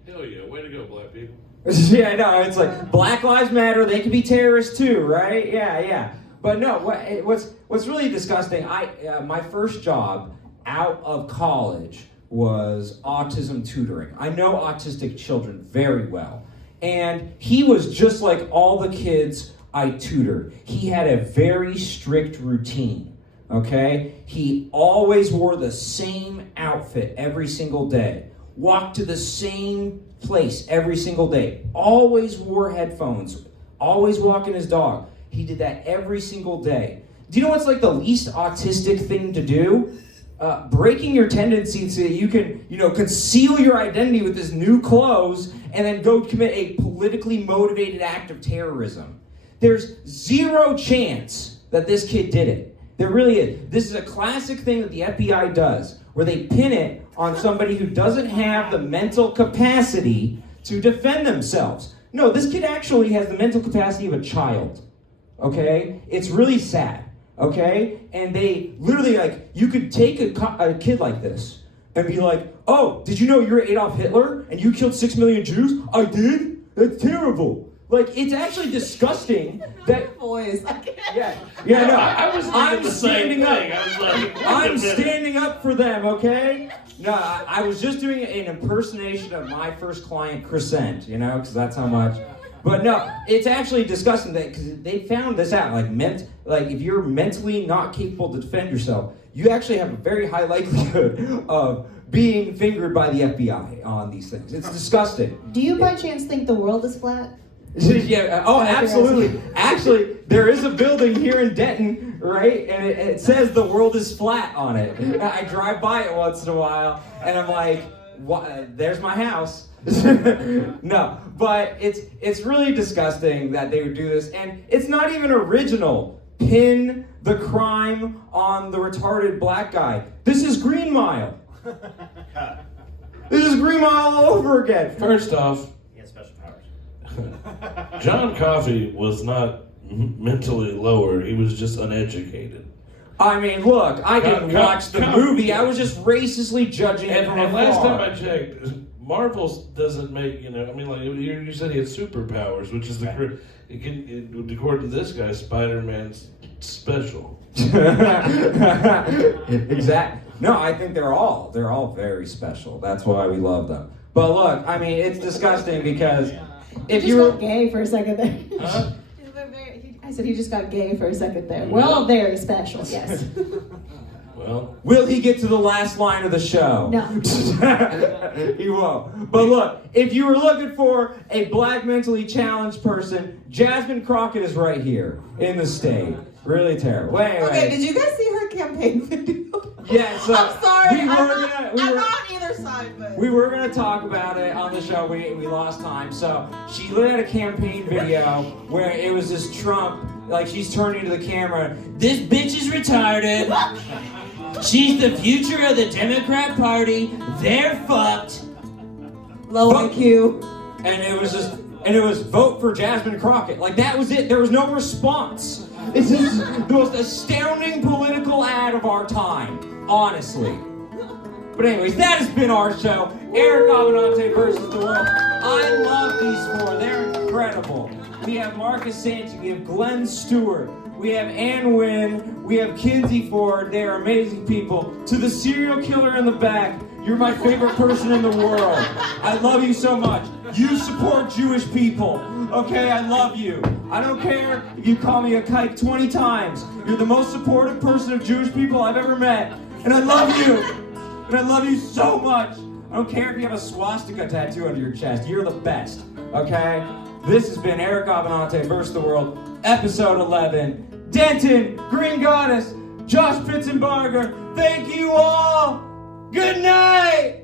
Hell yeah, way to go, black people. Yeah, I know. It's like Black Lives Matter. They can be terrorists too, right? Yeah. But no, what's really disgusting? My first job out of college was autism tutoring. I know autistic children very well, and he was just like all the kids I tutored. He had a very strict routine. Okay, he always wore the same outfit every single day. Walked to the same place every single day. Always wore headphones. Always walking his dog. He did that every single day. Do you know what's like the least autistic thing to do? Breaking your tendency so that you can, conceal your identity with this new clothes and then go commit a politically motivated act of terrorism. There's zero chance that this kid did it. There really is. This is a classic thing that the FBI does, where they pin it on somebody who doesn't have the mental capacity to defend themselves. No, this kid actually has the mental capacity of a child. Okay? It's really sad. Okay? And they literally, you could take a kid like this and be like, oh, did you know you're Adolf Hitler and you killed 6 million Jews? I did? That's terrible. It's actually disgusting that... Voice. Yeah, no. I was thinking the same thing. I was like, I'm standing up for them, okay? No, I was just doing an impersonation of my first client, Crescent, because that's how much... But no, it's actually disgusting because they found this out. If you're mentally not capable to defend yourself, you actually have a very high likelihood of being fingered by the FBI on these things. It's disgusting. Do you by chance think the world is flat? Yeah. Oh, absolutely. Actually, there is a building here in Denton, right? And it says the world is flat on it. I drive by it once in a while, and I'm like, there's my house. No, but it's really disgusting that they would do this, and it's not even original. Pin the crime on the retarded black guy. This is Green Mile. This is Green Mile all over again. First off, He has special powers. John Coffey was not mentally lower. He was just uneducated. I mean, look, I didn't watch the movie. I was just racistly judging it from And afar. last time I checked, Marvel doesn't make, you said he had superpowers, which is according to this guy, Spider-Man's special. Exactly. No, I think they're all very special. That's why we love them. But look, I mean, it's disgusting because if you just were got gay for a second there. Huh? I said he just got gay for a second there. We're all very special, yes. Well, will he get to the last line of the show? No. He won't. But look, if you were looking for a black mentally challenged person, Jasmine Crockett is right here in the state. Really terrible. Okay, did you guys see her campaign video? Yes. I'm sorry. I'm not on either side, but We were going to talk about it on the show. We lost time. So she had a campaign video where it was this Trump, she's turning to the camera. This bitch is retarded. She's the future of the Democrat Party. They're fucked. low IQ. And it was vote for Jasmine Crockett. That was it. There was no response. This is the most astounding political ad of our time. Honestly. But anyways, that has been our show. Eric Abbenante versus the world. I love these four. They're incredible. We have Marcus Santi. We have Glenn Stuart. We have Nguyen. We have Kinsey Ford. They are amazing people. To the serial killer in the back, you're my favorite person in the world. I love you so much. You support Jewish people. Okay, I love you. I don't care if you call me a kike 20 times. You're the most supportive person of Jewish people I've ever met. And I love you. And I love you so much. I don't care if you have a swastika tattoo under your chest. You're the best. Okay? This has been Eric Abbenante versus the world, episode 11. Denton, Green Goddess, Josh Pitzenbarger, thank you all. Good night.